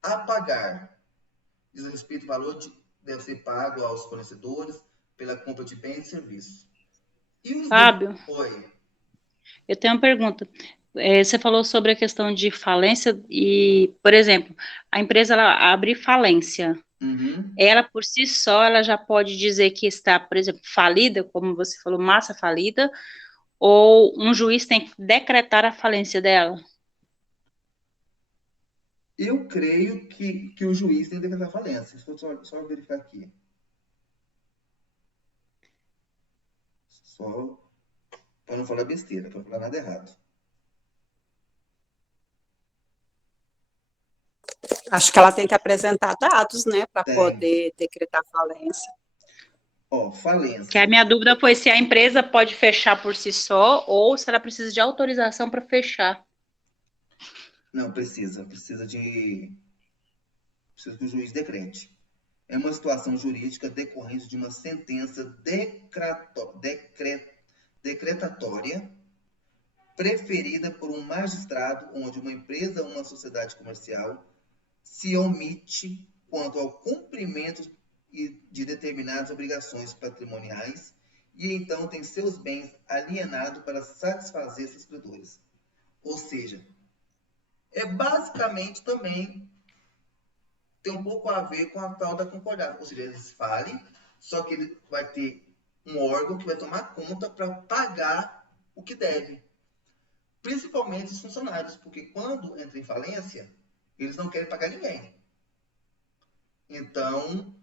a pagar. Diz a respeito do valor que deve ser pago aos fornecedores pela compra de bens e serviços. Fábio, Oi. eu tenho uma pergunta. Você falou sobre a questão de falência e, por exemplo, a empresa ela abre falência. Uhum. Ela, por si só, ela já pode dizer que está, por exemplo, falida, como você falou, massa falida, ou um juiz tem que decretar a falência dela? Eu creio que o juiz tem que decretar falência. Só verificar aqui. Só para não falar besteira, para não falar nada errado. Acho que ela tem que apresentar dados, né, para poder decretar falência. Falência. Que a minha dúvida foi se a empresa pode fechar por si só ou se ela precisa de autorização para fechar. Não, precisa que o juiz decrete. É uma situação jurídica decorrente de uma sentença decretatória preferida por um magistrado onde uma empresa ou uma sociedade comercial se omite quanto ao cumprimento de determinadas obrigações patrimoniais e então tem seus bens alienados para satisfazer seus credores. Ou seja, é basicamente também tem um pouco a ver com a tal da concordata. Ou seja, eles falem, só que ele vai ter um órgão que vai tomar conta para pagar o que deve. Principalmente os funcionários, porque quando entra em falência, eles não querem pagar ninguém. Então,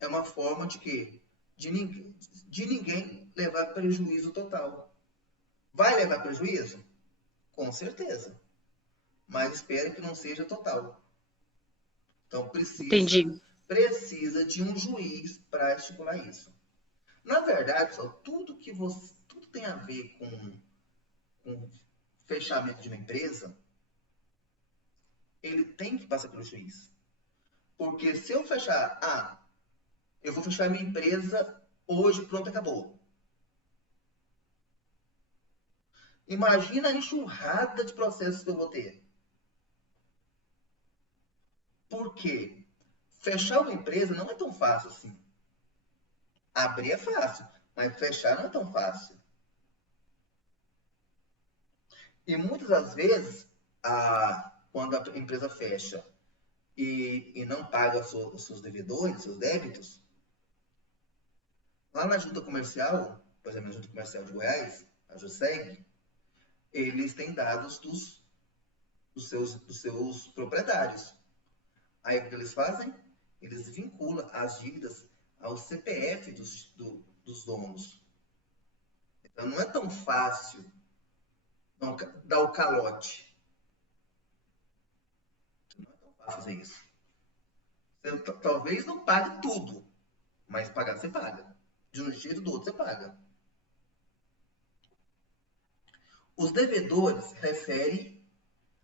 é uma forma de quê? De ninguém levar prejuízo total. Vai levar prejuízo? Com certeza. Mas espero que não seja total. Então, Entendi. precisa de um juiz para estipular isso. Na verdade, pessoal, tudo tem a ver com fechamento de uma empresa, ele tem que passar pelo juiz. Porque se eu fechar, eu vou fechar minha empresa hoje, pronto, acabou. Imagina a enxurrada de processos que eu vou ter. Por quê? Fechar uma empresa não é tão fácil assim. Abrir é fácil, mas fechar não é tão fácil. E muitas das vezes, quando a empresa fecha e não paga os seus devedores, seus débitos, lá na junta comercial, por exemplo, na junta comercial de Goiás, a JUSEG, eles têm dados dos seus proprietários. Aí o que eles fazem? Eles vinculam as dívidas ao CPF dos donos. Então não é tão fácil dar o calote. Não é tão fácil fazer isso. Você talvez não pague tudo, mas pagar você paga. De um jeito ou do outro você paga. Os devedores referem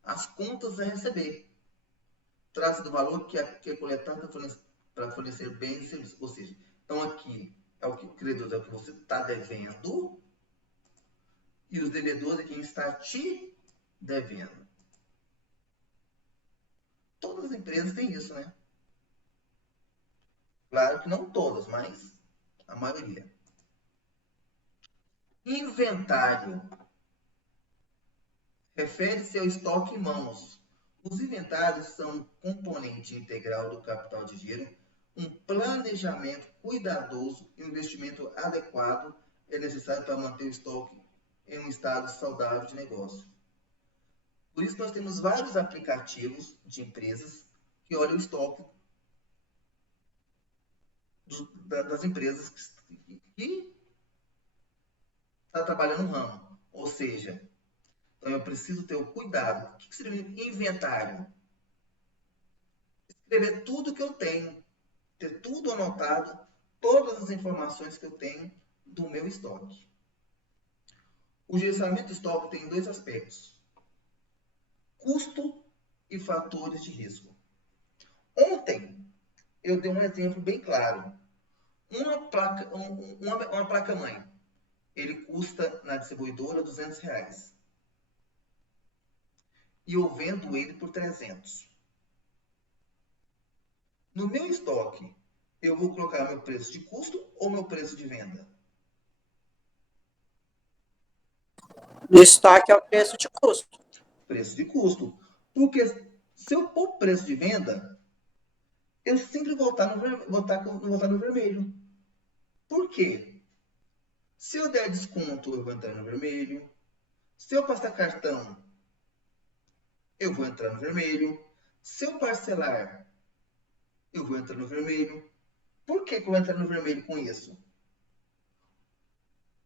às contas a receber. Trata do valor que é coletado para fornecer bens e serviços. Ou seja, então aqui é o que o credor é o que você está devendo e os devedores é quem está te devendo. Todas as empresas têm isso, né? Claro que não todas, mas a maioria. Inventário refere-se ao estoque em mãos. Os inventários são um componente integral do capital de giro. Um planejamento cuidadoso e um investimento adequado é necessário para manter o estoque em um estado saudável de negócio. Por isso, nós temos vários aplicativos de empresas que olham o estoque das empresas que estão trabalhando no ramo. Ou seja, então eu preciso ter o cuidado. O que seria inventário? Escrever tudo que eu tenho, ter tudo anotado, todas as informações que eu tenho do meu estoque. O gerenciamento do estoque tem dois aspectos: custo e fatores de risco. Ontem, eu dei um exemplo bem claro. Uma placa-mãe, ele custa na distribuidora R$200. E eu vendo ele por 300. No meu estoque, eu vou colocar meu preço de custo ou meu preço de venda? No estoque é o preço de custo. Preço de custo. Porque se eu pôr preço de venda, eu sempre vou estar no vermelho. Por quê? Se eu der desconto, eu vou entrar no vermelho. Se eu passar cartão, eu vou entrar no vermelho. Se eu parcelar, eu vou entrar no vermelho. Por que eu vou entrar no vermelho com isso?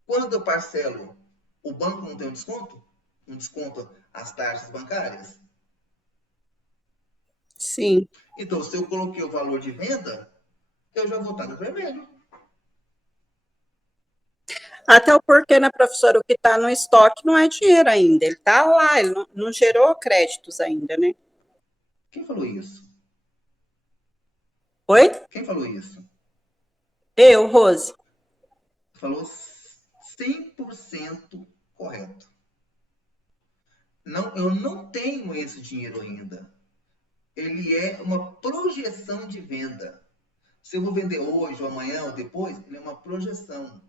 Quando eu parcelo, o banco não tem um desconto? Um desconto às taxas bancárias? Sim. Então, se eu coloquei o valor de venda, eu já vou estar no vermelho. Até o porquê, né, professora, o que está no estoque não é dinheiro ainda. Ele está lá, ele não gerou créditos ainda, né? Quem falou isso? Oi? Quem falou isso? Eu, Rose. Falou 100% correto. eu não tenho esse dinheiro ainda. Ele é uma projeção de venda. Se eu vou vender hoje, ou amanhã, ou depois, ele é uma projeção.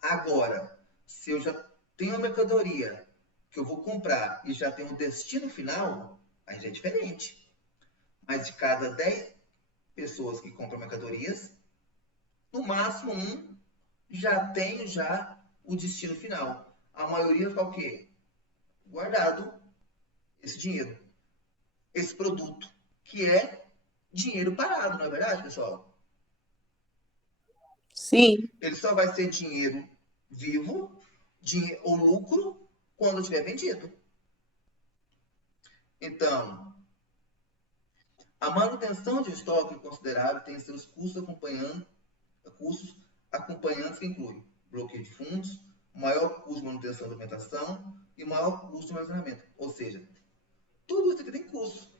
Agora, se eu já tenho a mercadoria que eu vou comprar e já tenho o destino final, aí já é diferente. Mas de cada 10 pessoas que compram mercadorias, no máximo um já tem o destino final. A maioria fica o quê? Guardado esse dinheiro, esse produto, que é dinheiro parado, não é verdade, pessoal? Sim. Ele só vai ser dinheiro vivo, ou lucro, quando tiver vendido. Então, a manutenção de estoque considerável tem seus custos acompanhantes que incluem bloqueio de fundos, maior custo de manutenção da documentação e maior custo de armazenamento. Ou seja, tudo isso aqui tem custo.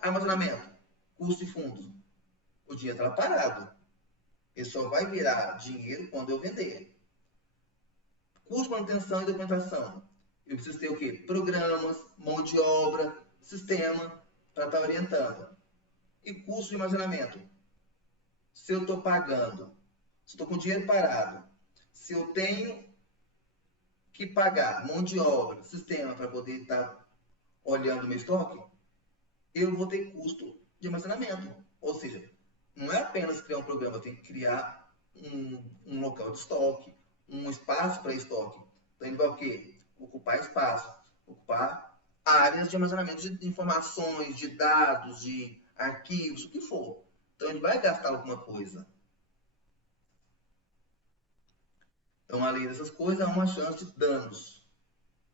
Armazenamento, custo de fundos. O dinheiro está parado. Ele só vai virar dinheiro quando eu vender. Custo de manutenção e documentação. Eu preciso ter o quê? Programas, mão de obra, sistema para estar orientando. E custo de armazenamento. Se eu estou pagando, se estou com dinheiro parado, se eu tenho que pagar mão de obra, sistema para poder estar olhando o meu estoque, eu vou ter custo de armazenamento. Ou seja, não é apenas criar um programa, eu tenho que criar um local de estoque, um espaço para estoque. Então ele vai o quê? Ocupar espaço, ocupar áreas de armazenamento de informações, de dados, de arquivos, o que for. Então ele vai gastar alguma coisa. Então, além dessas coisas, há uma chance de danos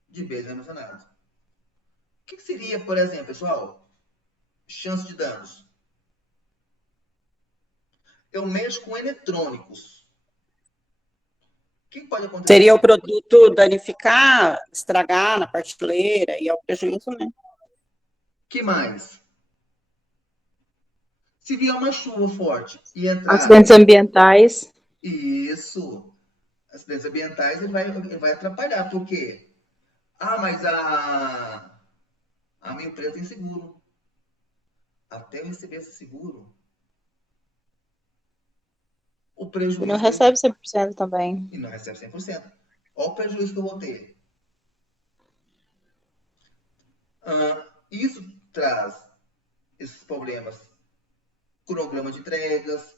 de bens armazenados. O que seria, por exemplo, pessoal, chance de danos? Eu mexo com eletrônicos. O que pode acontecer? Seria o produto danificar, estragar na prateleira e ao prejuízo, né? Que mais? Se vier uma chuva forte e entrar... Acidentes ambientais. Isso. Acidentes ambientais ele vai atrapalhar. Por quê? Ah, mas a minha empresa tem seguro. Até eu receber esse seguro, o prejuízo... E não recebe 100% também. E não recebe 100%. Olha o prejuízo que eu vou ter. Isso traz esses problemas. Cronograma de entregas,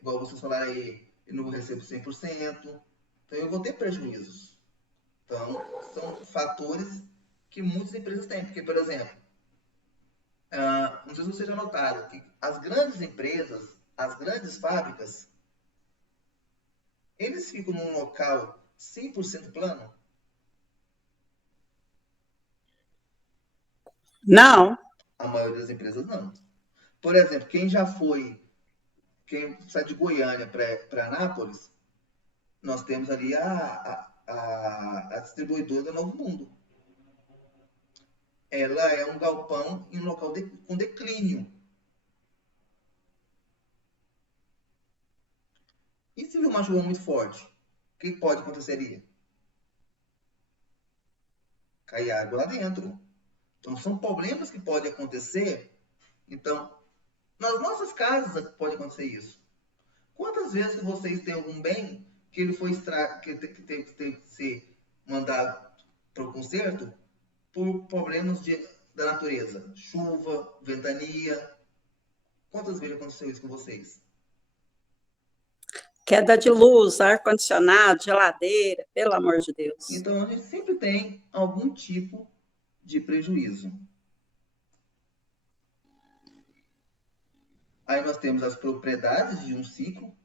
igual vocês falaram aí, eu não recebo 100%, então eu vou ter prejuízos. Então, são fatores que muitas empresas têm. Porque, por exemplo, não sei se vocês já notaram, que as grandes empresas, as grandes fábricas, eles ficam num local 100% plano? Não. A maioria das empresas não. Por exemplo, quem sai de Goiânia para Anápolis, nós temos ali a distribuidora da Novo Mundo. Ela é um galpão em um local com declínio. E se vir uma chuva muito forte, o que pode acontecer ali? Cair água lá dentro. Então, são problemas que podem acontecer. Então, nas nossas casas pode acontecer isso. Quantas vezes vocês têm algum bem que ele foi que teve que ser mandado para o conserto por problemas da natureza? Chuva, ventania. Quantas vezes aconteceu isso com vocês? Queda de luz, ar-condicionado, geladeira, pelo amor de Deus. Então, a gente sempre tem algum tipo de prejuízo. Aí nós temos as propriedades de um ciclo.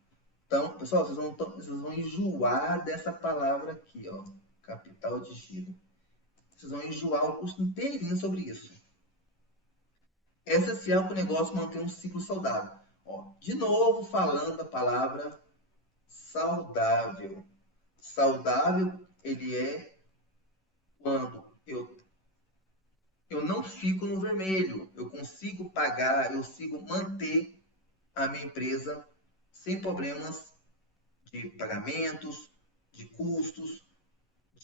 Então, pessoal, vocês vão enjoar dessa palavra aqui, ó, capital de giro. Vocês vão enjoar o curso inteirinho sobre isso. É essencial que o negócio mantenha um ciclo saudável. Ó, de novo, falando a palavra saudável. Saudável, ele é quando eu não fico no vermelho. Eu consigo pagar, eu consigo manter a minha empresa sem problemas de pagamentos, de custos,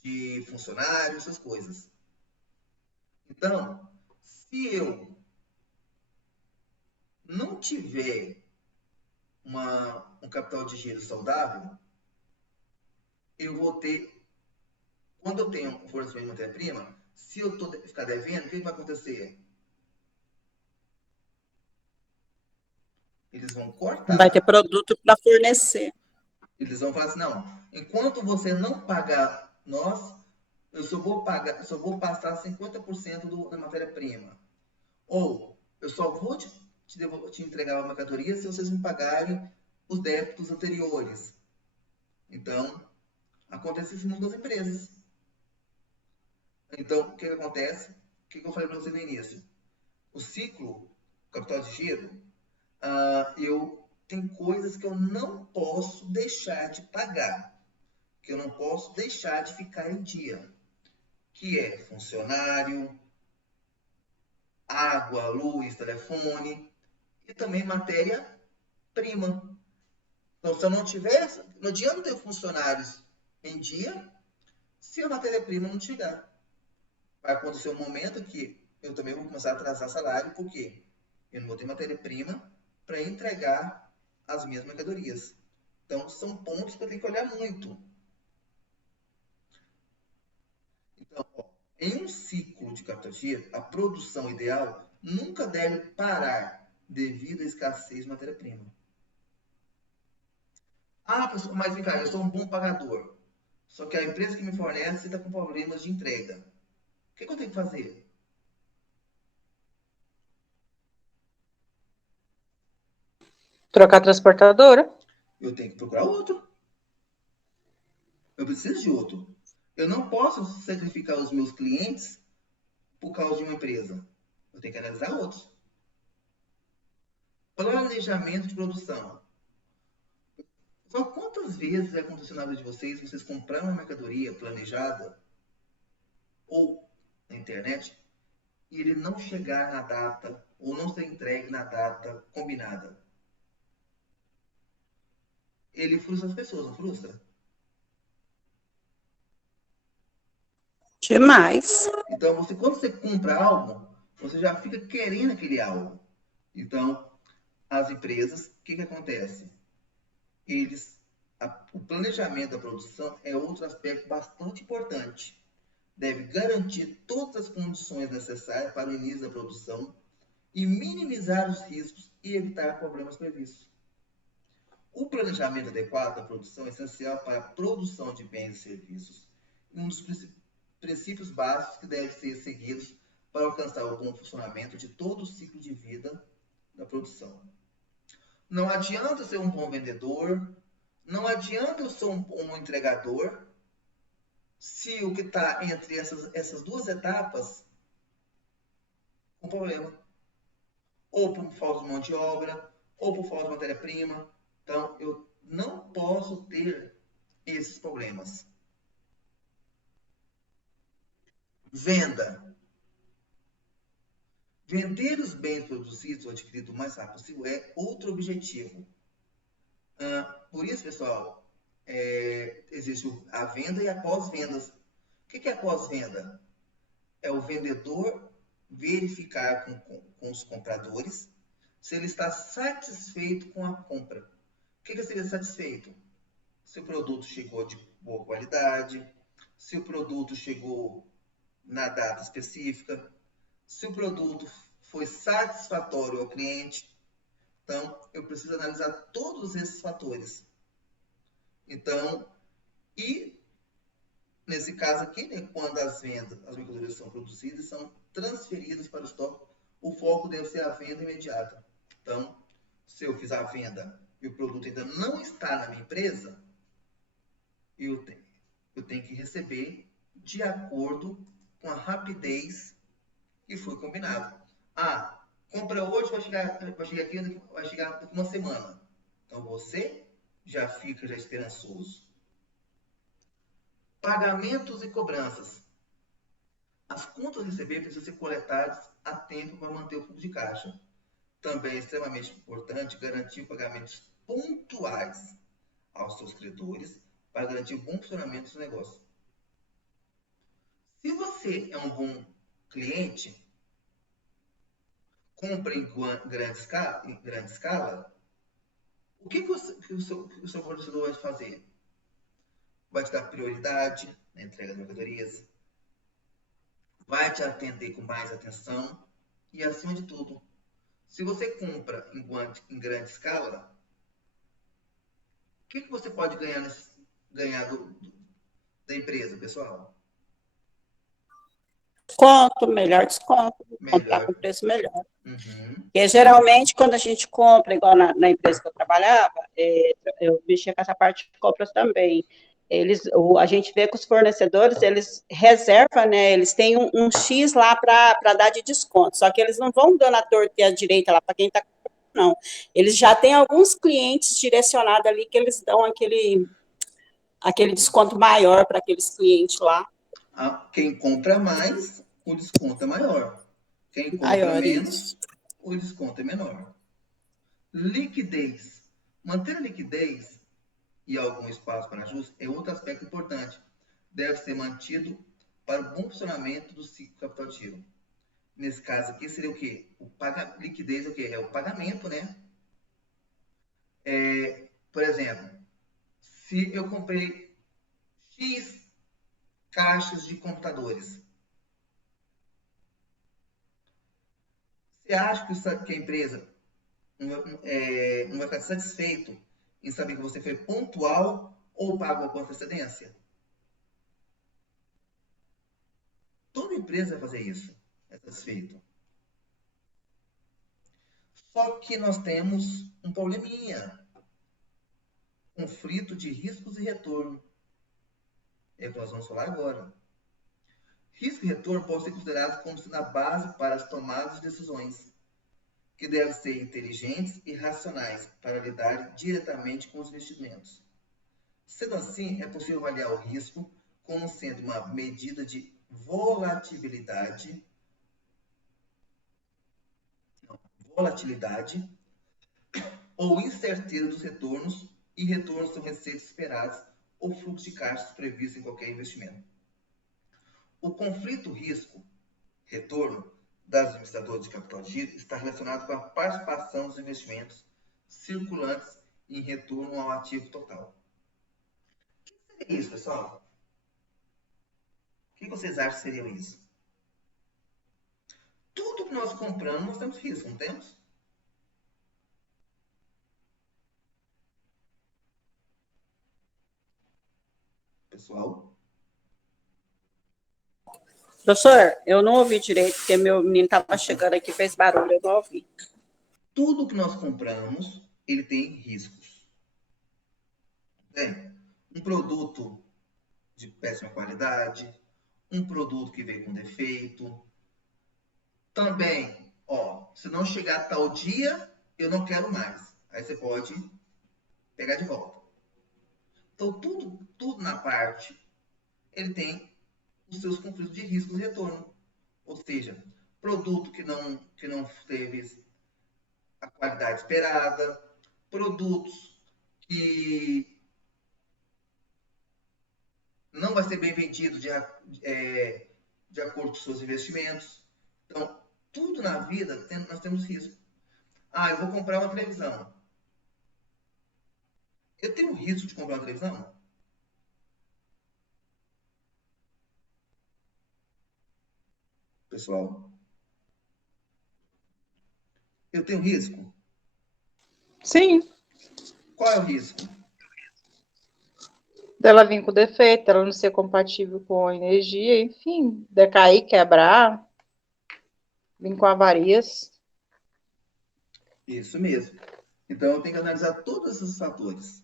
de funcionários, essas coisas. Então, se eu não tiver um capital de giro saudável, eu vou ter, quando eu tenho um fornecimento de matéria-prima, se eu ficar devendo, o que vai acontecer? Eles vão Não cortar. vai ter produto para fornecer. Eles vão falar assim, não, enquanto você não pagar nós, eu só vou passar 50% da matéria-prima. Ou eu só vou te entregar a mercadoria se vocês me pagarem os débitos anteriores. Então, acontece isso em muitas empresas. Então, o que acontece? O que eu falei para você no início? O ciclo, capital de giro, tem coisas que eu não posso deixar de pagar, que eu não posso deixar de ficar em dia, que é funcionário, água, luz, telefone e também matéria-prima. Então, se eu não tiver, não adianta ter funcionários em dia se a matéria-prima não chegar. Vai acontecer um momento que eu também vou começar a atrasar salário, porque eu não vou ter matéria-prima para entregar as minhas mercadorias. Então, são pontos que eu tenho que olhar muito. Então, em um ciclo de capital de giro, a produção ideal nunca deve parar devido à escassez de matéria-prima. Pessoal, mas vem cá, eu sou um bom pagador. Só que a empresa que me fornece está com problemas de entrega. O que eu tenho que fazer? Trocar a transportadora? Eu tenho que procurar outro. Eu preciso de outro. Eu não posso sacrificar os meus clientes por causa de uma empresa. Eu tenho que analisar outros. Planejamento de produção. Só quantas vezes aconteceu na vida de vocês compraram uma mercadoria planejada ou na internet e ele não chegar na data ou não ser entregue na data combinada? Ele frustra as pessoas, não frustra? Demais. Então, quando você compra algo, você já fica querendo aquele algo. Então, as empresas, o que acontece? O planejamento da produção é outro aspecto bastante importante. Deve garantir todas as condições necessárias para o início da produção e minimizar os riscos e evitar problemas previstos. O planejamento adequado da produção é essencial para a produção de bens e serviços, um dos princípios básicos que devem ser seguidos para alcançar o bom funcionamento de todo o ciclo de vida da produção. Não adianta eu ser um bom vendedor, não adianta eu ser um bom entregador, se o que está entre essas duas etapas um problema. Ou por falta de mão de obra, ou por falta de matéria-prima. Então, eu não posso ter esses problemas. Venda. Vender os bens produzidos ou adquiridos o mais rápido possível é outro objetivo. Por isso, pessoal, existe a venda e a pós-vendas. O que é a pós-venda? É o vendedor verificar com os compradores se ele está satisfeito com a compra. O que é ser satisfeito? Se o produto chegou de boa qualidade, se o produto chegou na data específica, se o produto foi satisfatório ao cliente. Então, eu preciso analisar todos esses fatores. Então, e nesse caso aqui, né, quando as mercadorias são produzidas e são transferidas para o estoque, o foco deve ser a venda imediata. Então, se eu fiz a venda e o produto ainda não está na minha empresa, eu tenho que receber de acordo com a rapidez que foi combinado. Compra hoje, vai chegar daqui uma semana. Então, você já fica esperançoso. Pagamentos e cobranças. As contas a receber precisam ser coletadas a tempo para manter o fluxo de caixa. Também é extremamente importante garantir pagamentos pontuais aos seus credores para garantir o bom funcionamento do seu negócio. Se você é um bom cliente compra em grande escala, o que o seu fornecedor vai fazer? Vai te dar prioridade na entrega de mercadorias, vai te atender com mais atenção e, acima de tudo, se você compra em grande escala, o que você pode ganhar da empresa, pessoal? Desconto, melhor desconto, comprar Melhor. com preço melhor. Uhum. Porque geralmente, quando a gente compra, igual na empresa que eu trabalhava, eu mexia com essa parte de compras também. A gente vê que os fornecedores, eles reservam, né? Eles têm um X lá para dar de desconto. Só que eles não vão dando a torta e a direita lá para quem está comprando, não. Eles já têm alguns clientes direcionados ali que eles dão aquele desconto maior para aqueles clientes lá. Quem compra mais, o desconto é maior. Quem compra Maior, menos, isso. o desconto é menor. Liquidez. Manter a liquidez e algum espaço para ajustes é outro aspecto importante. Deve ser mantido para o bom funcionamento do ciclo capital de giro. Nesse caso aqui seria o quê? Liquidez é o quê? É o pagamento, né? Por exemplo, se eu comprei X caixas de computadores, você acha que a empresa não vai ficar satisfeito em saber que você foi pontual ou pagou com antecedência? Toda empresa vai fazer isso, é satisfeito. Só que nós temos um probleminha, conflito de riscos e retorno. É o que nós vamos falar agora. Risco e retorno podem ser considerados como sendo a base para as tomadas de decisões, que devem ser inteligentes e racionais para lidar diretamente com os investimentos. Sendo assim, é possível avaliar o risco como sendo uma medida de volatilidade ou incerteza dos retornos, e retornos são receitas esperadas ou fluxo de caixa previsto em qualquer investimento. O conflito risco-retorno das administradoras de capital de giro está relacionado com a participação dos investimentos circulantes em retorno ao ativo total. O que seria isso, pessoal? O que vocês acham que seria isso? Tudo que nós compramos, nós temos risco, não temos? Pessoal? Professor, eu não ouvi direito, porque meu menino estava chegando aqui, fez barulho, eu não ouvi. Tudo que nós compramos, ele tem riscos. Bem, um produto de péssima qualidade, um produto que veio com defeito. Também, se não chegar tal dia, eu não quero mais. Aí você pode pegar de volta. Então, tudo na parte, ele tem os seus conflitos de risco e retorno. Ou seja, produto que não teve a qualidade esperada, produtos que não vai ser bem vendido de acordo com os seus investimentos. Então, tudo na vida nós temos risco. Eu vou comprar uma televisão. Eu tenho risco de comprar uma televisão? Pessoal? Eu tenho risco? Sim, Qual é o risco? dela vir com defeito, ela não ser compatível com a energia, enfim, decair, quebrar, vir com avarias. Isso mesmo. Então, eu tenho que analisar todos esses fatores.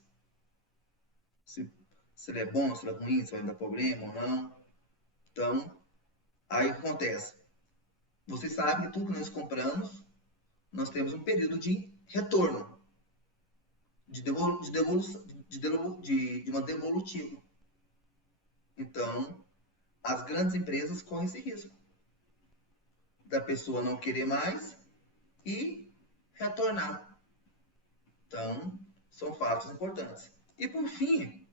Se ele é bom, se ele é ruim, se vai dar problema ou não. Então, aí o que acontece? Vocês sabem que tudo que nós compramos, nós temos um período de retorno, de uma devolutiva. Então, as grandes empresas correm esse risco da pessoa não querer mais e retornar. Então, são fatos importantes. E, por fim,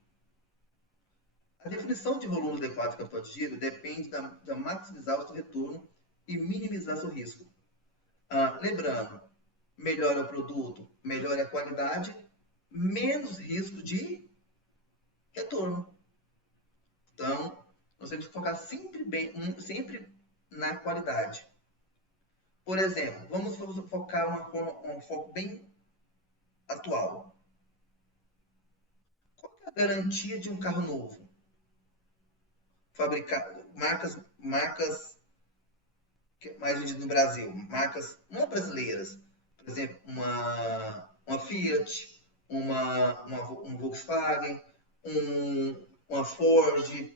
a definição de volume adequado de capital de giro depende da maximizar o seu retorno e minimizar seu risco. Lembrando, melhor é o produto, melhor é a qualidade, menos risco de retorno. Então, nós temos que focar sempre na qualidade. Por exemplo, vamos focar um foco bem atual. Qual é a garantia de um carro novo? Fabricado, marcas mais vendidas no Brasil, marcas não brasileiras, por exemplo, uma Fiat, um Volkswagen, uma Ford.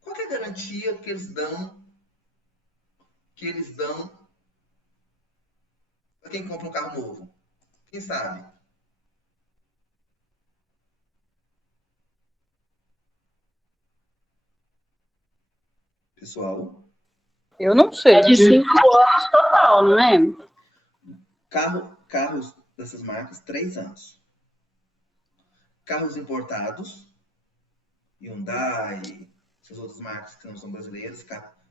Qual é a garantia que eles dão para quem compra um carro novo? Quem sabe? Pessoal, Eu não sei. É de 5 anos total, não é? carros dessas marcas, 3 anos. Carros importados, Hyundai, essas outras marcas que não são brasileiras,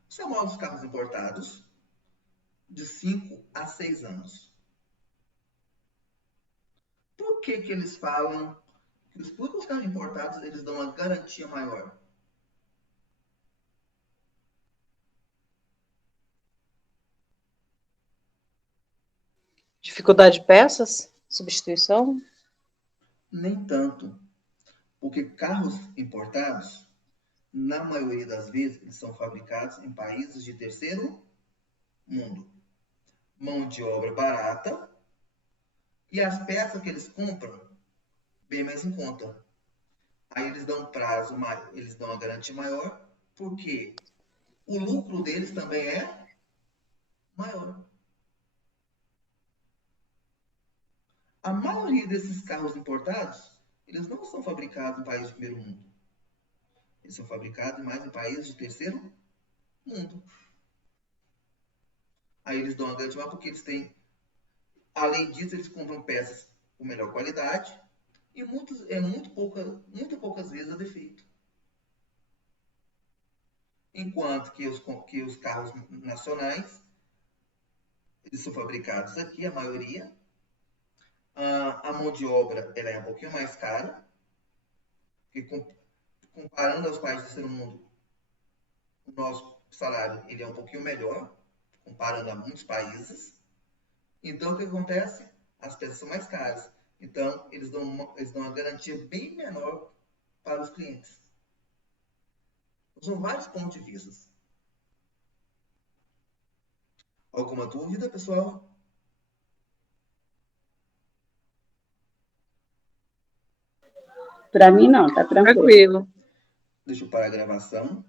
os famosos carros importados, de 5 a 6 anos. Por que eles falam que os carros importados eles dão uma garantia maior? Dificuldade de peças? Substituição? Nem tanto, porque carros importados, na maioria das vezes, eles são fabricados em países de terceiro mundo. Mão de obra barata e as peças que eles compram bem mais em conta. Aí eles dão prazo, eles dão uma garantia maior, porque o lucro deles também é maior. A maioria desses carros importados, eles não são fabricados em países de primeiro mundo. Eles são fabricados mais em países de terceiro mundo. Aí eles dão uma garantia maior porque eles têm, além disso, eles compram peças com melhor qualidade e muito poucas vezes a defeito. Enquanto que os carros nacionais, eles são fabricados aqui, a maioria. A mão de obra ela é um pouquinho mais cara, porque comparando aos países do terceiro mundo, o nosso salário ele é um pouquinho melhor, comparando a muitos países. Então, o que acontece? As peças são mais caras. Então, eles dão uma garantia bem menor para os clientes. São vários pontos de vista. Alguma dúvida, pessoal? Para mim, não, tá tranquilo. Tranquilo. Deixa eu parar a gravação.